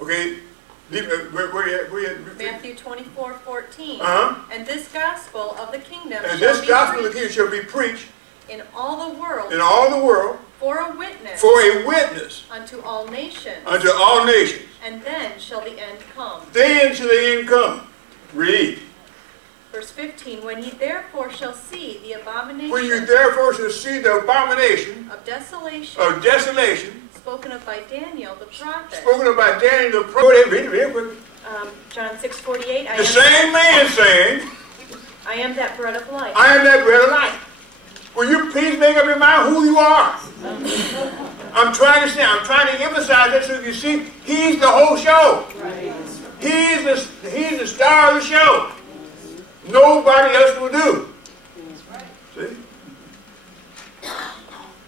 Okay? Where you at? Matthew 24:14. Uh-huh. And this gospel of the kingdom And shall this be gospel of the preached kingdom shall be preached in all the world in all the world for a witness for a witness unto all nations. unto all nations. And then shall the end come. Then shall the end come. Read. Verse 15. When ye therefore shall see the abomination When you therefore shall see the abomination of desolation of desolation spoken of by Daniel the prophet. spoken of by Daniel the prophet. Read it. John 6:48. The same man saying, I am that bread of life. I am that bread of life. Will you please make up your mind who you are? I'm trying to emphasize that so you see, he's the whole show. He's the star of the show. Nobody else will do. See?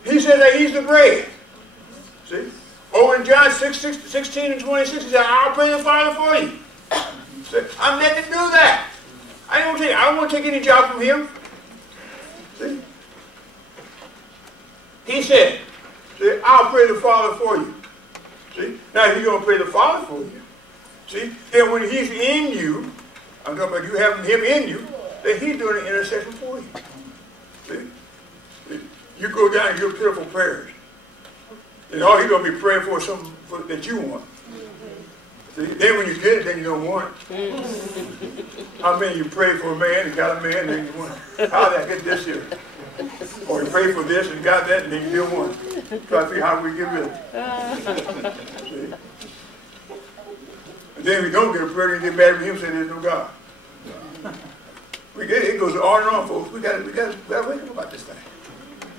He said that he's the bread. See? Over in John 16 and 26, he said, I'll pray the Father for you. See? I'm meant to do that. I don't want to take any job from him. See? He said, see, I'll pray the Father for you. See? Now, if he's going to pray the Father for you, see, then when he's in you, I'm talking about you having him in you, then he's doing an intercession for you. See? You go down and give pitiful prayers. And all he's going to be praying for is something that you want. See? Then when you get it, then you don't want it. How many you pray for a man and got a man and then you want it? How did I get this here? Or you pray for this and got that and then you still want it. Try to figure out how we get rid of it. See? And then we don't get a prayer and get mad at him and say there's no God. It goes on and on, folks. We got to wake up about this thing.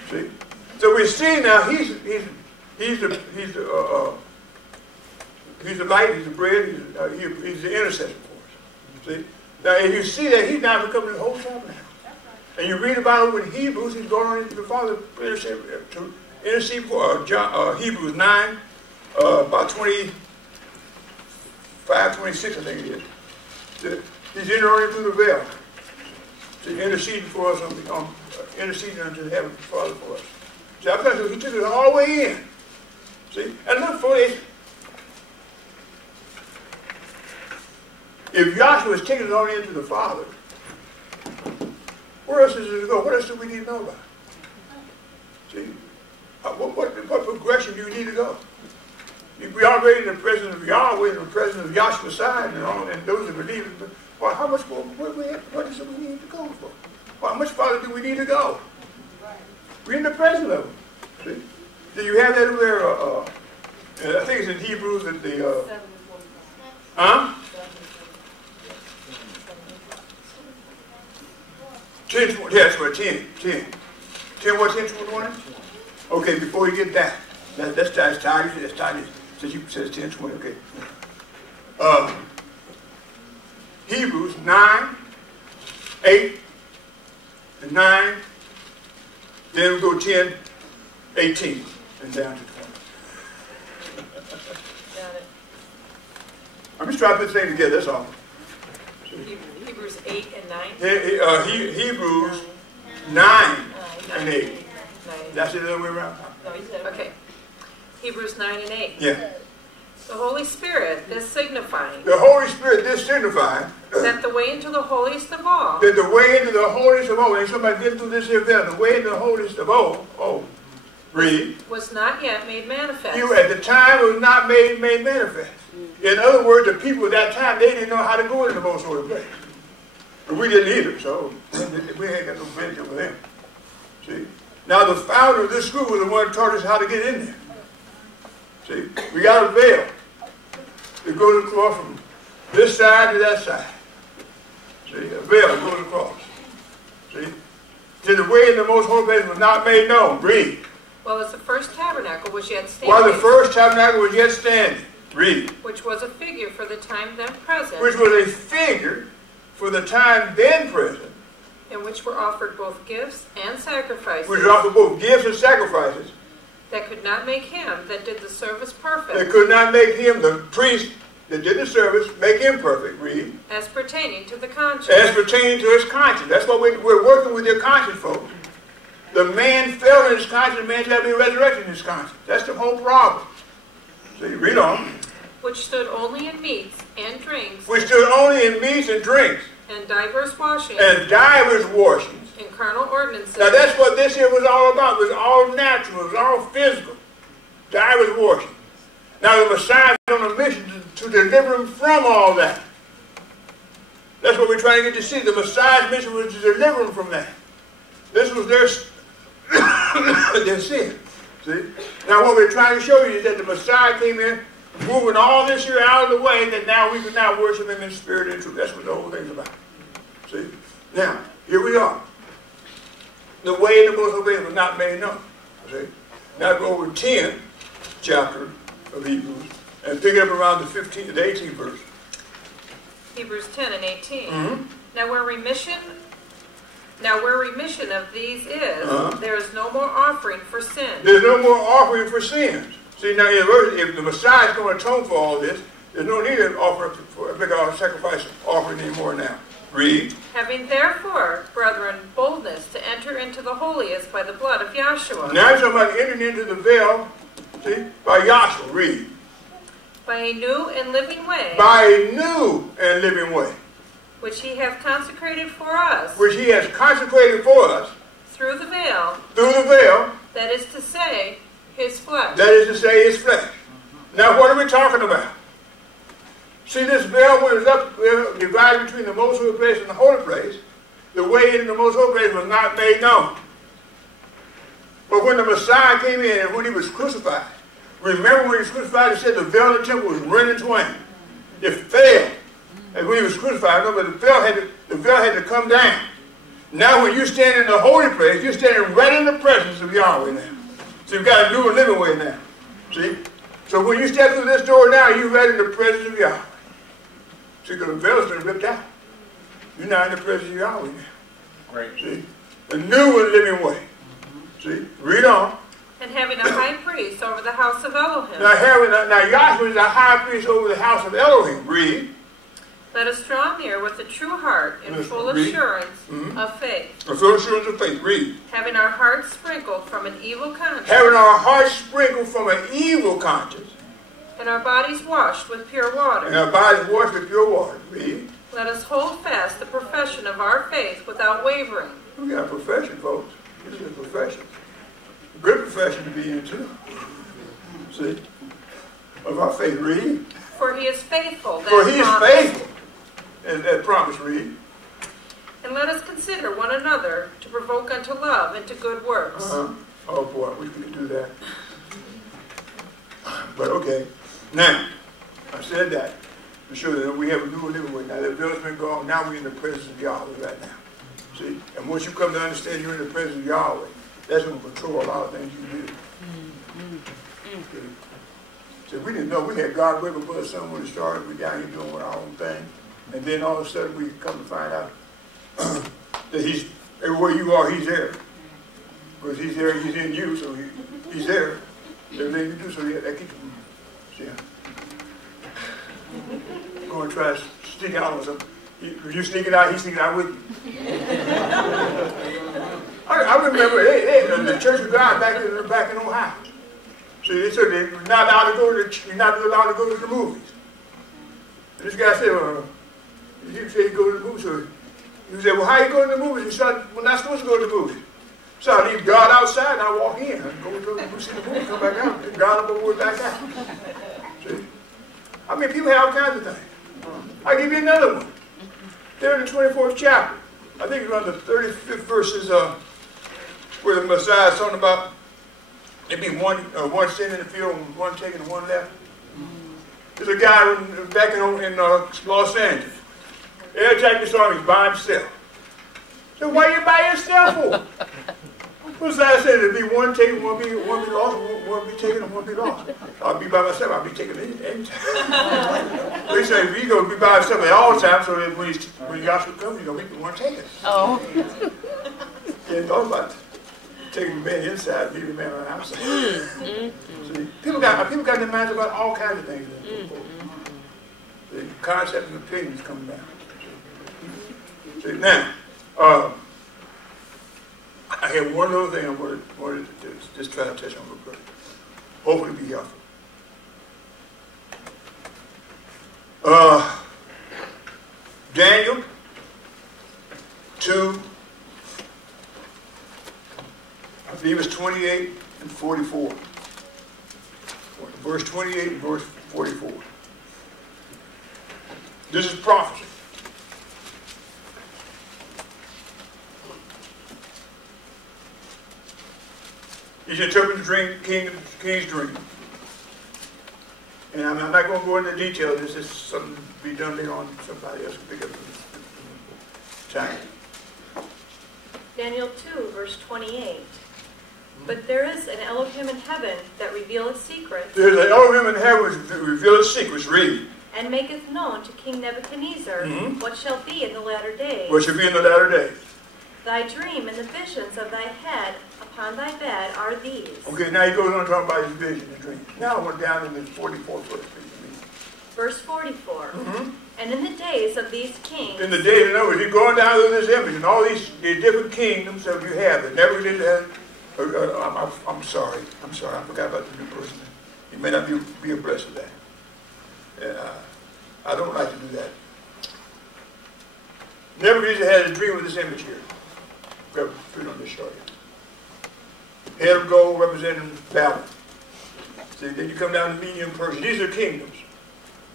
See? So we see now he's the light, he's the bread, he's the intercessor for us. See? Now if you see that he's now becoming the whole tabernacle. And you read about it in Hebrews, he's going on into the Father to intercede for Hebrews 9, about 25, 26, I think it is. He's entering through the veil. He's interceding for us, interceding unto the Heavenly Father for us. See, I thought he took us all the way in. See? And look for this. If Joshua is taking us on into the Father, where else is it to go? What else do we need to know about? See? What progression do you need to go? We are already in the presence of Yahweh, in the presence of Yahshua's side, and those that believe. Well, how much more? What is it we need to go for? Well, how much farther do we need to go? We're in the presence of him. See? Do you have that over there? I think it's in Hebrews that the. Huh? 10, yeah, that's right, 10. 10 what, 10, 20? Okay, before you get that. That's tidy. That's tidy. Since you said 10, 20, okay. Hebrews 9, 8, and 9. Then we go 10, 18, and down to 20. Got it. I'm just trying to put things together, that's all. Hebrews 8 and 9? Hebrews 9 and 8. 9. That's it the other way around? No, you said okay. Hebrews 9 and 8. Yeah. The Holy Spirit, this signifying The Holy Spirit, this signifying that the way into the holiest of all that the way into the holiest of all, ain't somebody getting through this here there, the way into the holiest of all, read, was not yet made manifest. you at the time was not made manifest. In other words, the people at that time, they didn't know how to go into the most holy place. But we didn't either, so we ain't got no benefit over them. See? Now the founder of this school was the one who taught us how to get in there. See? We got a veil that goes across from this side to that side. See? A veil that goes across. See? See, the way in the most holy place was not made known. Read. Well, as the first tabernacle was yet standing. While the first tabernacle was yet standing. Read. Which was a figure for the time then present. Which was a figure for the time then present. In which were offered both gifts and sacrifices. Which offered both gifts and sacrifices. That could not make him that did the service perfect. That could not make him, the priest that did the service, make him perfect. Read. As pertaining to the conscience. As pertaining to his conscience. That's why we're working with your conscience, folks. The man fell in his conscience, the man shall be resurrected in his conscience. That's the whole problem. So you read on. which stood only in meats and drinks, Which stood only in meats and drinks, and divers washings, and divers washings. and carnal ordinances. Now that's what this here was all about. It was all natural. It was all physical. Divers washings. Now the Messiah is on a mission to deliver him from all that. That's what we're trying to get to see. The Messiah's mission was to deliver them from that. This was their sin. See? Now what we're trying to show you is that the Messiah came in, moving all this here out of the way, that now we can now worship him in spirit and truth. That's what the whole thing's about. See? Now, here we are. The way in the most obeyed was not made known. See? Now go over 10th chapter of Hebrews and pick it up around the 15th, the 18th verse. Hebrews 10 and 18. Mm-hmm. Now where remission of these is, there is no more offering for sin. There's no more offering for sins. See, now if the Messiah is going to atone for all this, there's no need to offer for a big sacrifice offering anymore now. Read. Having therefore, brethren, boldness to enter into the holiest by the blood of Yahshua. Now somebody entering into the veil, see, by Yahshua. Read. By a new and living way. By a new and living way. Which he hath consecrated for us. Which he has consecrated for us. Through the veil. Through the veil. That is to say, his flesh. That is to say, his flesh. Now what are we talking about? See, this veil when it was up, divided between the most holy place and the holy place, the way into the most holy place was not made known. But when the Messiah came in and when he was crucified, remember when he was crucified, it said the veil of the temple was rent in twain. It fell. And when he was crucified, no, but the veil had to come down. Now when you stand in the holy place, you're standing right in the presence of Yahweh now. So you've got a new and living way now. See? So when you step through this door now, you're right in the presence of Yahweh. See, because the veil's been ripped out. You're now in the presence of Yahweh now. Right. See? A new and living way. See? Read on. And having a high priest over the house of Elohim. Now Yahshua is a high priest over the house of Elohim. Read. Let us draw near with a true heart and full assurance of faith. A full assurance of faith. Read. Having our hearts sprinkled from an evil conscience. Having our hearts sprinkled from an evil conscience. And our bodies washed with pure water. And our bodies washed with pure water. Read. Let us hold fast the profession of our faith without wavering. We got a profession, folks. This is a profession. A good profession to be in, too. See? Of our faith. Read. For he is faithful. For he is faithful. And that promise. Read. And let us consider one another to provoke unto love and to good works. Oh, boy. We can do that. But, okay. Now, I said that to show that we have a new and living way. Now, the veil's been gone. Now we're in the presence of Yahweh right now. See? And once you come to understand you're in the presence of Yahweh, that's going to control a lot of things you do. So we didn't know we had God with us, but son when it started. We down here doing our own thing. And then all of a sudden we come to find out that he's, everywhere you are, he's there. Because he's there, he's in you, so he's there. Everything you do, so that keeps him. See? Going to try to sneak out on something. You sneaking out, he's sneaking out with you. I remember the Church of God back in Ohio. See, they said you're not allowed to go to the movies. And this guy said, he said he go to the movies. So he said, well, how you going to the movies? He said, we're not supposed to go to the movies. So I leave God outside and I walk in. I go see the movie, come back out, and God will go back out. See? I mean, people have all kinds of things. I'll give you another one. There in the 24th chapter, I think around the 35th verses, where the Messiah is talking about there'd be one sitting in the field and one taking and one left. There's a guy back in Los Angeles. Every time you saw him, he's by himself. So why are you by yourself for? Messiah said there'd be one taken, one be lost, one be taken, and one be lost. I'll be by myself, I'll be taken any time. He said if he's going to be by himself at all times, so that when Yahshua comes, he's going to be the one taken. Oh. He hadn't thought about taking the man inside, leaving the man on the outside. See, people got their minds about all kinds of things. The concepts and opinions come down. See, now, I I had one little thing I wanted to just try to touch on real quick. Hopefully be helpful. Daniel 2, I believe it's 28 and 44. Verse 28 and verse 44. This is prophecy. He's interpreting the king's dream. And I'm not going to go into detail. This is something to be done later on. Somebody else can pick up the time. Daniel 2, verse 28. But there is an Elohim in heaven that revealeth secrets. There's an Elohim in heaven that revealeth secrets. Read. And maketh known to King Nebuchadnezzar what shall be in the latter days. What shall be in the latter days. Thy dream and the visions of thy head upon thy bed are these. Okay, now he goes on to talk about his vision and dream. Now we're down in the 44th verse. Verse 44. And in the days of these kings. In the days, in other words, he's going down to this image and all these different kingdoms that you have that never did that. I'm sorry, I forgot about the new person. You may not be abreast of that. And I don't like to do that. Nebuchadnezzar had a dream with this image here. Grab put it on this chart here. Head of gold representing Babylon. See, then you come down to Median Persia. These are kingdoms.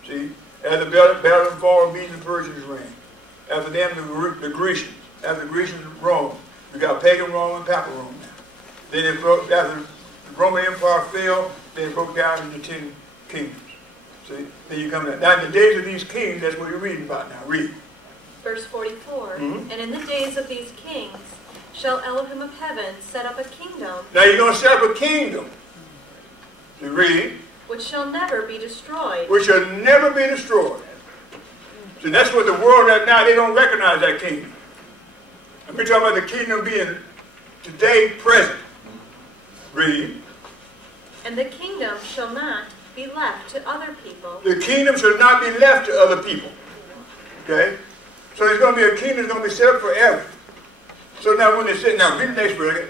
See, after Babylon fall, Median Persians reign. After them, the Grecians. After the Grecians, Rome. We got pagan Rome and papal Rome now. Then it broke, after the Roman Empire fell, then it broke down into 10 kingdoms. See, then you come down. Now, in the days of these kings, that's what you're reading about now. Read. Verse 44. And in the days of these kings shall Elohim of heaven set up a kingdom. Now you're going to set up a kingdom. You read. Which shall never be destroyed. Which shall never be destroyed. So that's what the world right now, they don't recognize that kingdom. And we're talking about the kingdom being today present. Read. And the kingdom shall not be left to other people. The kingdom shall not be left to other people. Okay? So there's going to be a kingdom that's going to be set up forever. So now when they say, now read the next verse.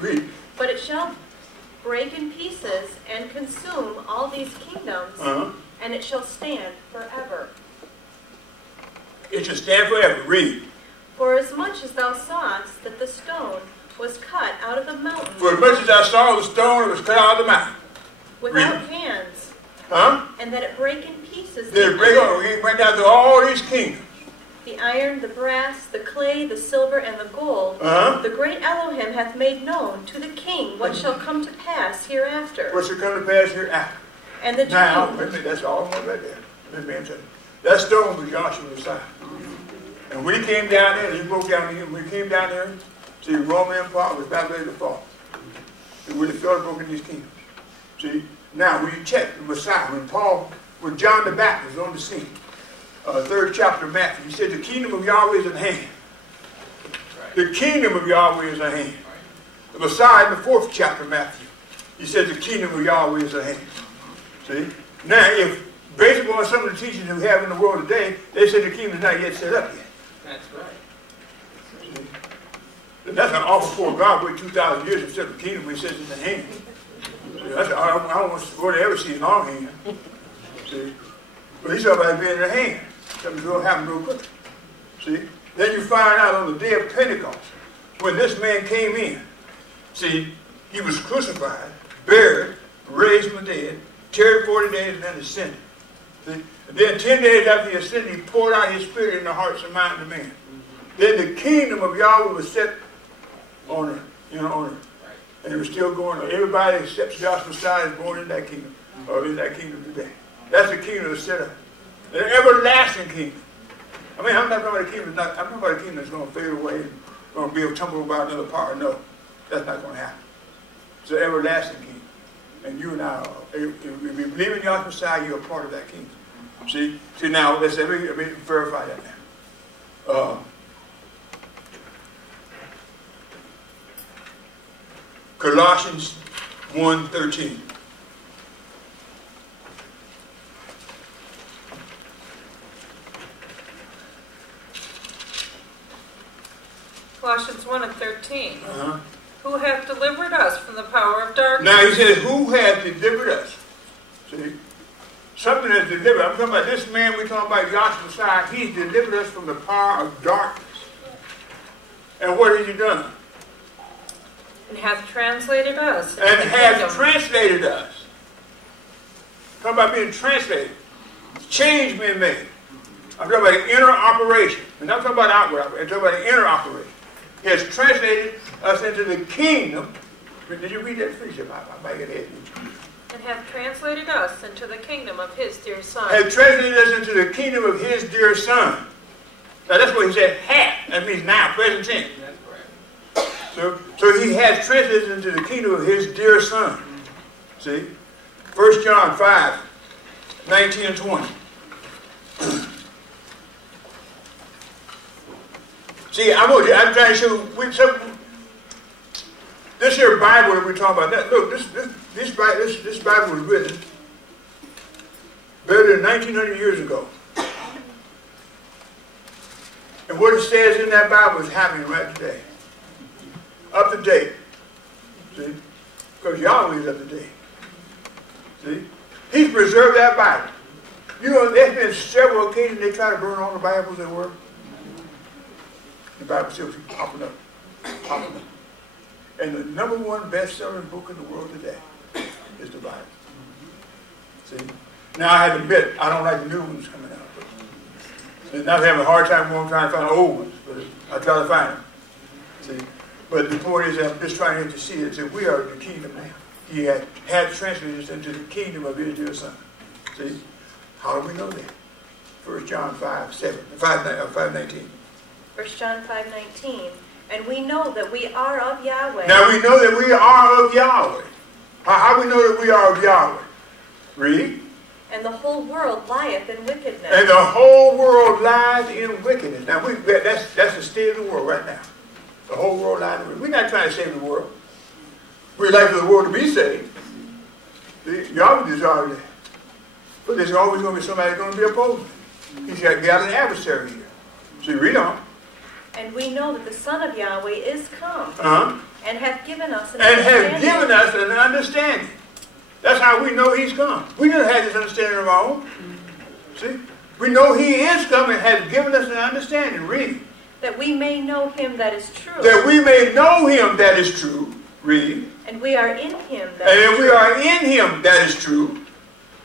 Read. But it shall break in pieces and consume all these kingdoms, and it shall stand forever. It shall stand forever. Read. For as much as thou sawest that the stone was cut out of the mountain. For as much as I saw the stone, it was cut out of the mountain. Without hands. And that it break in pieces. Then it break on. We went down through all these kingdoms. The iron, the brass, the clay, the silver, and the gold. The great Elohim hath made known to the king what shall come to pass hereafter. What shall come to pass hereafter. And the dream. Now, that's all I want right there. Let me answer. That stone was Joshua's side. And when he came down there, he broke down here. When he came down there, see, the Roman Empire was about ready to fall. And when it fell, it broke in these kingdoms. See, now when you check the Messiah, when John the Baptist was on the scene, 3rd chapter of Matthew, he said the kingdom of Yahweh is at hand. The kingdom of Yahweh is at hand. The Messiah in the 4th chapter of Matthew, he said the kingdom of Yahweh is at hand. See? Now, if based upon some of the teachings we have in the world today, they say the kingdom is not yet set up yet. That's right. See? And that's an awful poor God wait 2,000 years to set the kingdom when he says it's in the hand. See, I don't want to ever see it in our hand. See? But he's talking about it being in the hand. Something's going to happen real quick. See? Then you find out on the day of Pentecost, when this man came in, see, he was crucified, buried, raised from the dead, tarried 40 days, and then ascended. See? And then 10 days after he ascended, he poured out his spirit in the hearts and minds of men. Then the kingdom of Yahweh was set on earth, on earth. And it was still going on. Everybody except Joshua's side is born in that kingdom, or in that kingdom today. That's the kingdom that's set up. An everlasting kingdom. I mean, I'm not talking about a kingdom. I'm talking about a kingdom that's going to fade away and going to be able to tumble about another power. No, that's not going to happen. It's an everlasting kingdom. And you and I, if you believe in Yahweh's Messiah, you're a part of that kingdom. See now, let's let me verify that now. Colossians 1:13. Colossians 1:13. Uh-huh. Who hath delivered us from the power of darkness. Now he says, who has delivered us? See? Something that's delivered. I'm talking about this man we're talking about, Yahshua Messiah. He's delivered us from the power of darkness. And what has he done? And hath translated us. And into has kingdom. translated us. Talking about being translated. Change being made. I'm talking about inner operation. I'm not talking about outward operation. I'm talking about inner operation. He has translated us into the kingdom. Did you read that? Finish it. I might get ahead. And hath translated us into the kingdom of his dear Son. Has translated us into the kingdom of his dear Son. Now that's what he said, hath. That means now, present tense. That's correct. So he has translated us into the kingdom of his dear Son. See? 1 John 5:19 and 20. See, I'm trying to show this here Bible that we're talking about. Look, this Bible was written better than 1900 years ago. And what it says in that Bible is happening right today. Up to date. See? Because Yahweh is up to date. See? He's preserved that Bible. You know, there's been several occasions they try to burn all the Bibles that were. The Bible still keeps popping up. Popping up. And the number one best-selling book in the world today is the Bible. See? Now I have to admit, I don't like the new ones coming out. And I'm having a hard time trying to find the old ones, but I try to find them. See? But the point is, I'm just trying to see it. That we are the kingdom now. He had translated us into the kingdom of his dear Son. See? How do we know that? 1 John 5:19. 1 John 5:19. And we know that we are of Yahweh. Now we know that we are of Yahweh. How do we know that we are of Yahweh? Read. And the whole world lieth in wickedness. And the whole world lies in wickedness. Now that's the state of the world right now. The whole world lies in wickedness. We're not trying to save the world. We'd like for the world to be saved. Yahweh desires that. But there's always going to be somebody going to be opposing. He's got an adversary here. See, read on. And we know that the Son of Yahweh is come, and hath given us an understanding. That's how we know he's come. We didn't have this understanding of our own. See? We know he is come and has given us an understanding. Read. That we may know him that is true. That we may know him that is true. Read. And we are in him that is true. And we are in him that is true.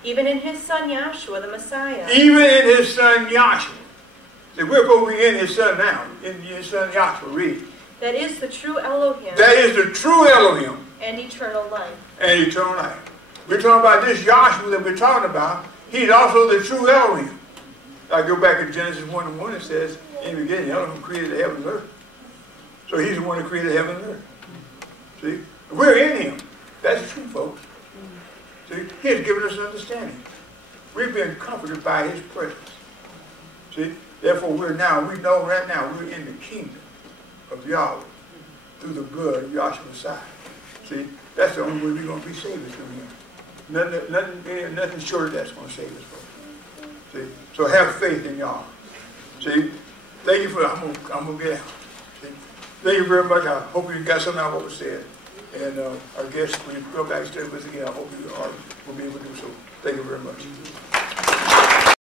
Even in his Son Yahshua, the Messiah. Even in his Son Yahshua. See, we're supposed to be in his Son now. In his Son Yahshua. Read. That is the true Elohim. That is the true Elohim. And eternal life. And eternal life. We're talking about this Yahshua that we're talking about. He's also the true Elohim. I go back to Genesis 1:1. It says, in the beginning, Elohim created the heaven and earth. So he's the one who created heaven and earth. See? We're in him. That's true, folks. See? He has given us an understanding. We've been comforted by his presence. See? Therefore, we know right now we're in the kingdom of Yahweh through the blood of Yahshua Messiah. See? That's the only way we're going to be saved through him. Nothing short of that's going to save us, folks. See? So have faith in Yahweh. See? Thank you for, I'm going to get out. See? Thank you very much. I hope you got something out of what was said. And I guess when you go back and study with us again, I hope you will be able to do so. Thank you very much.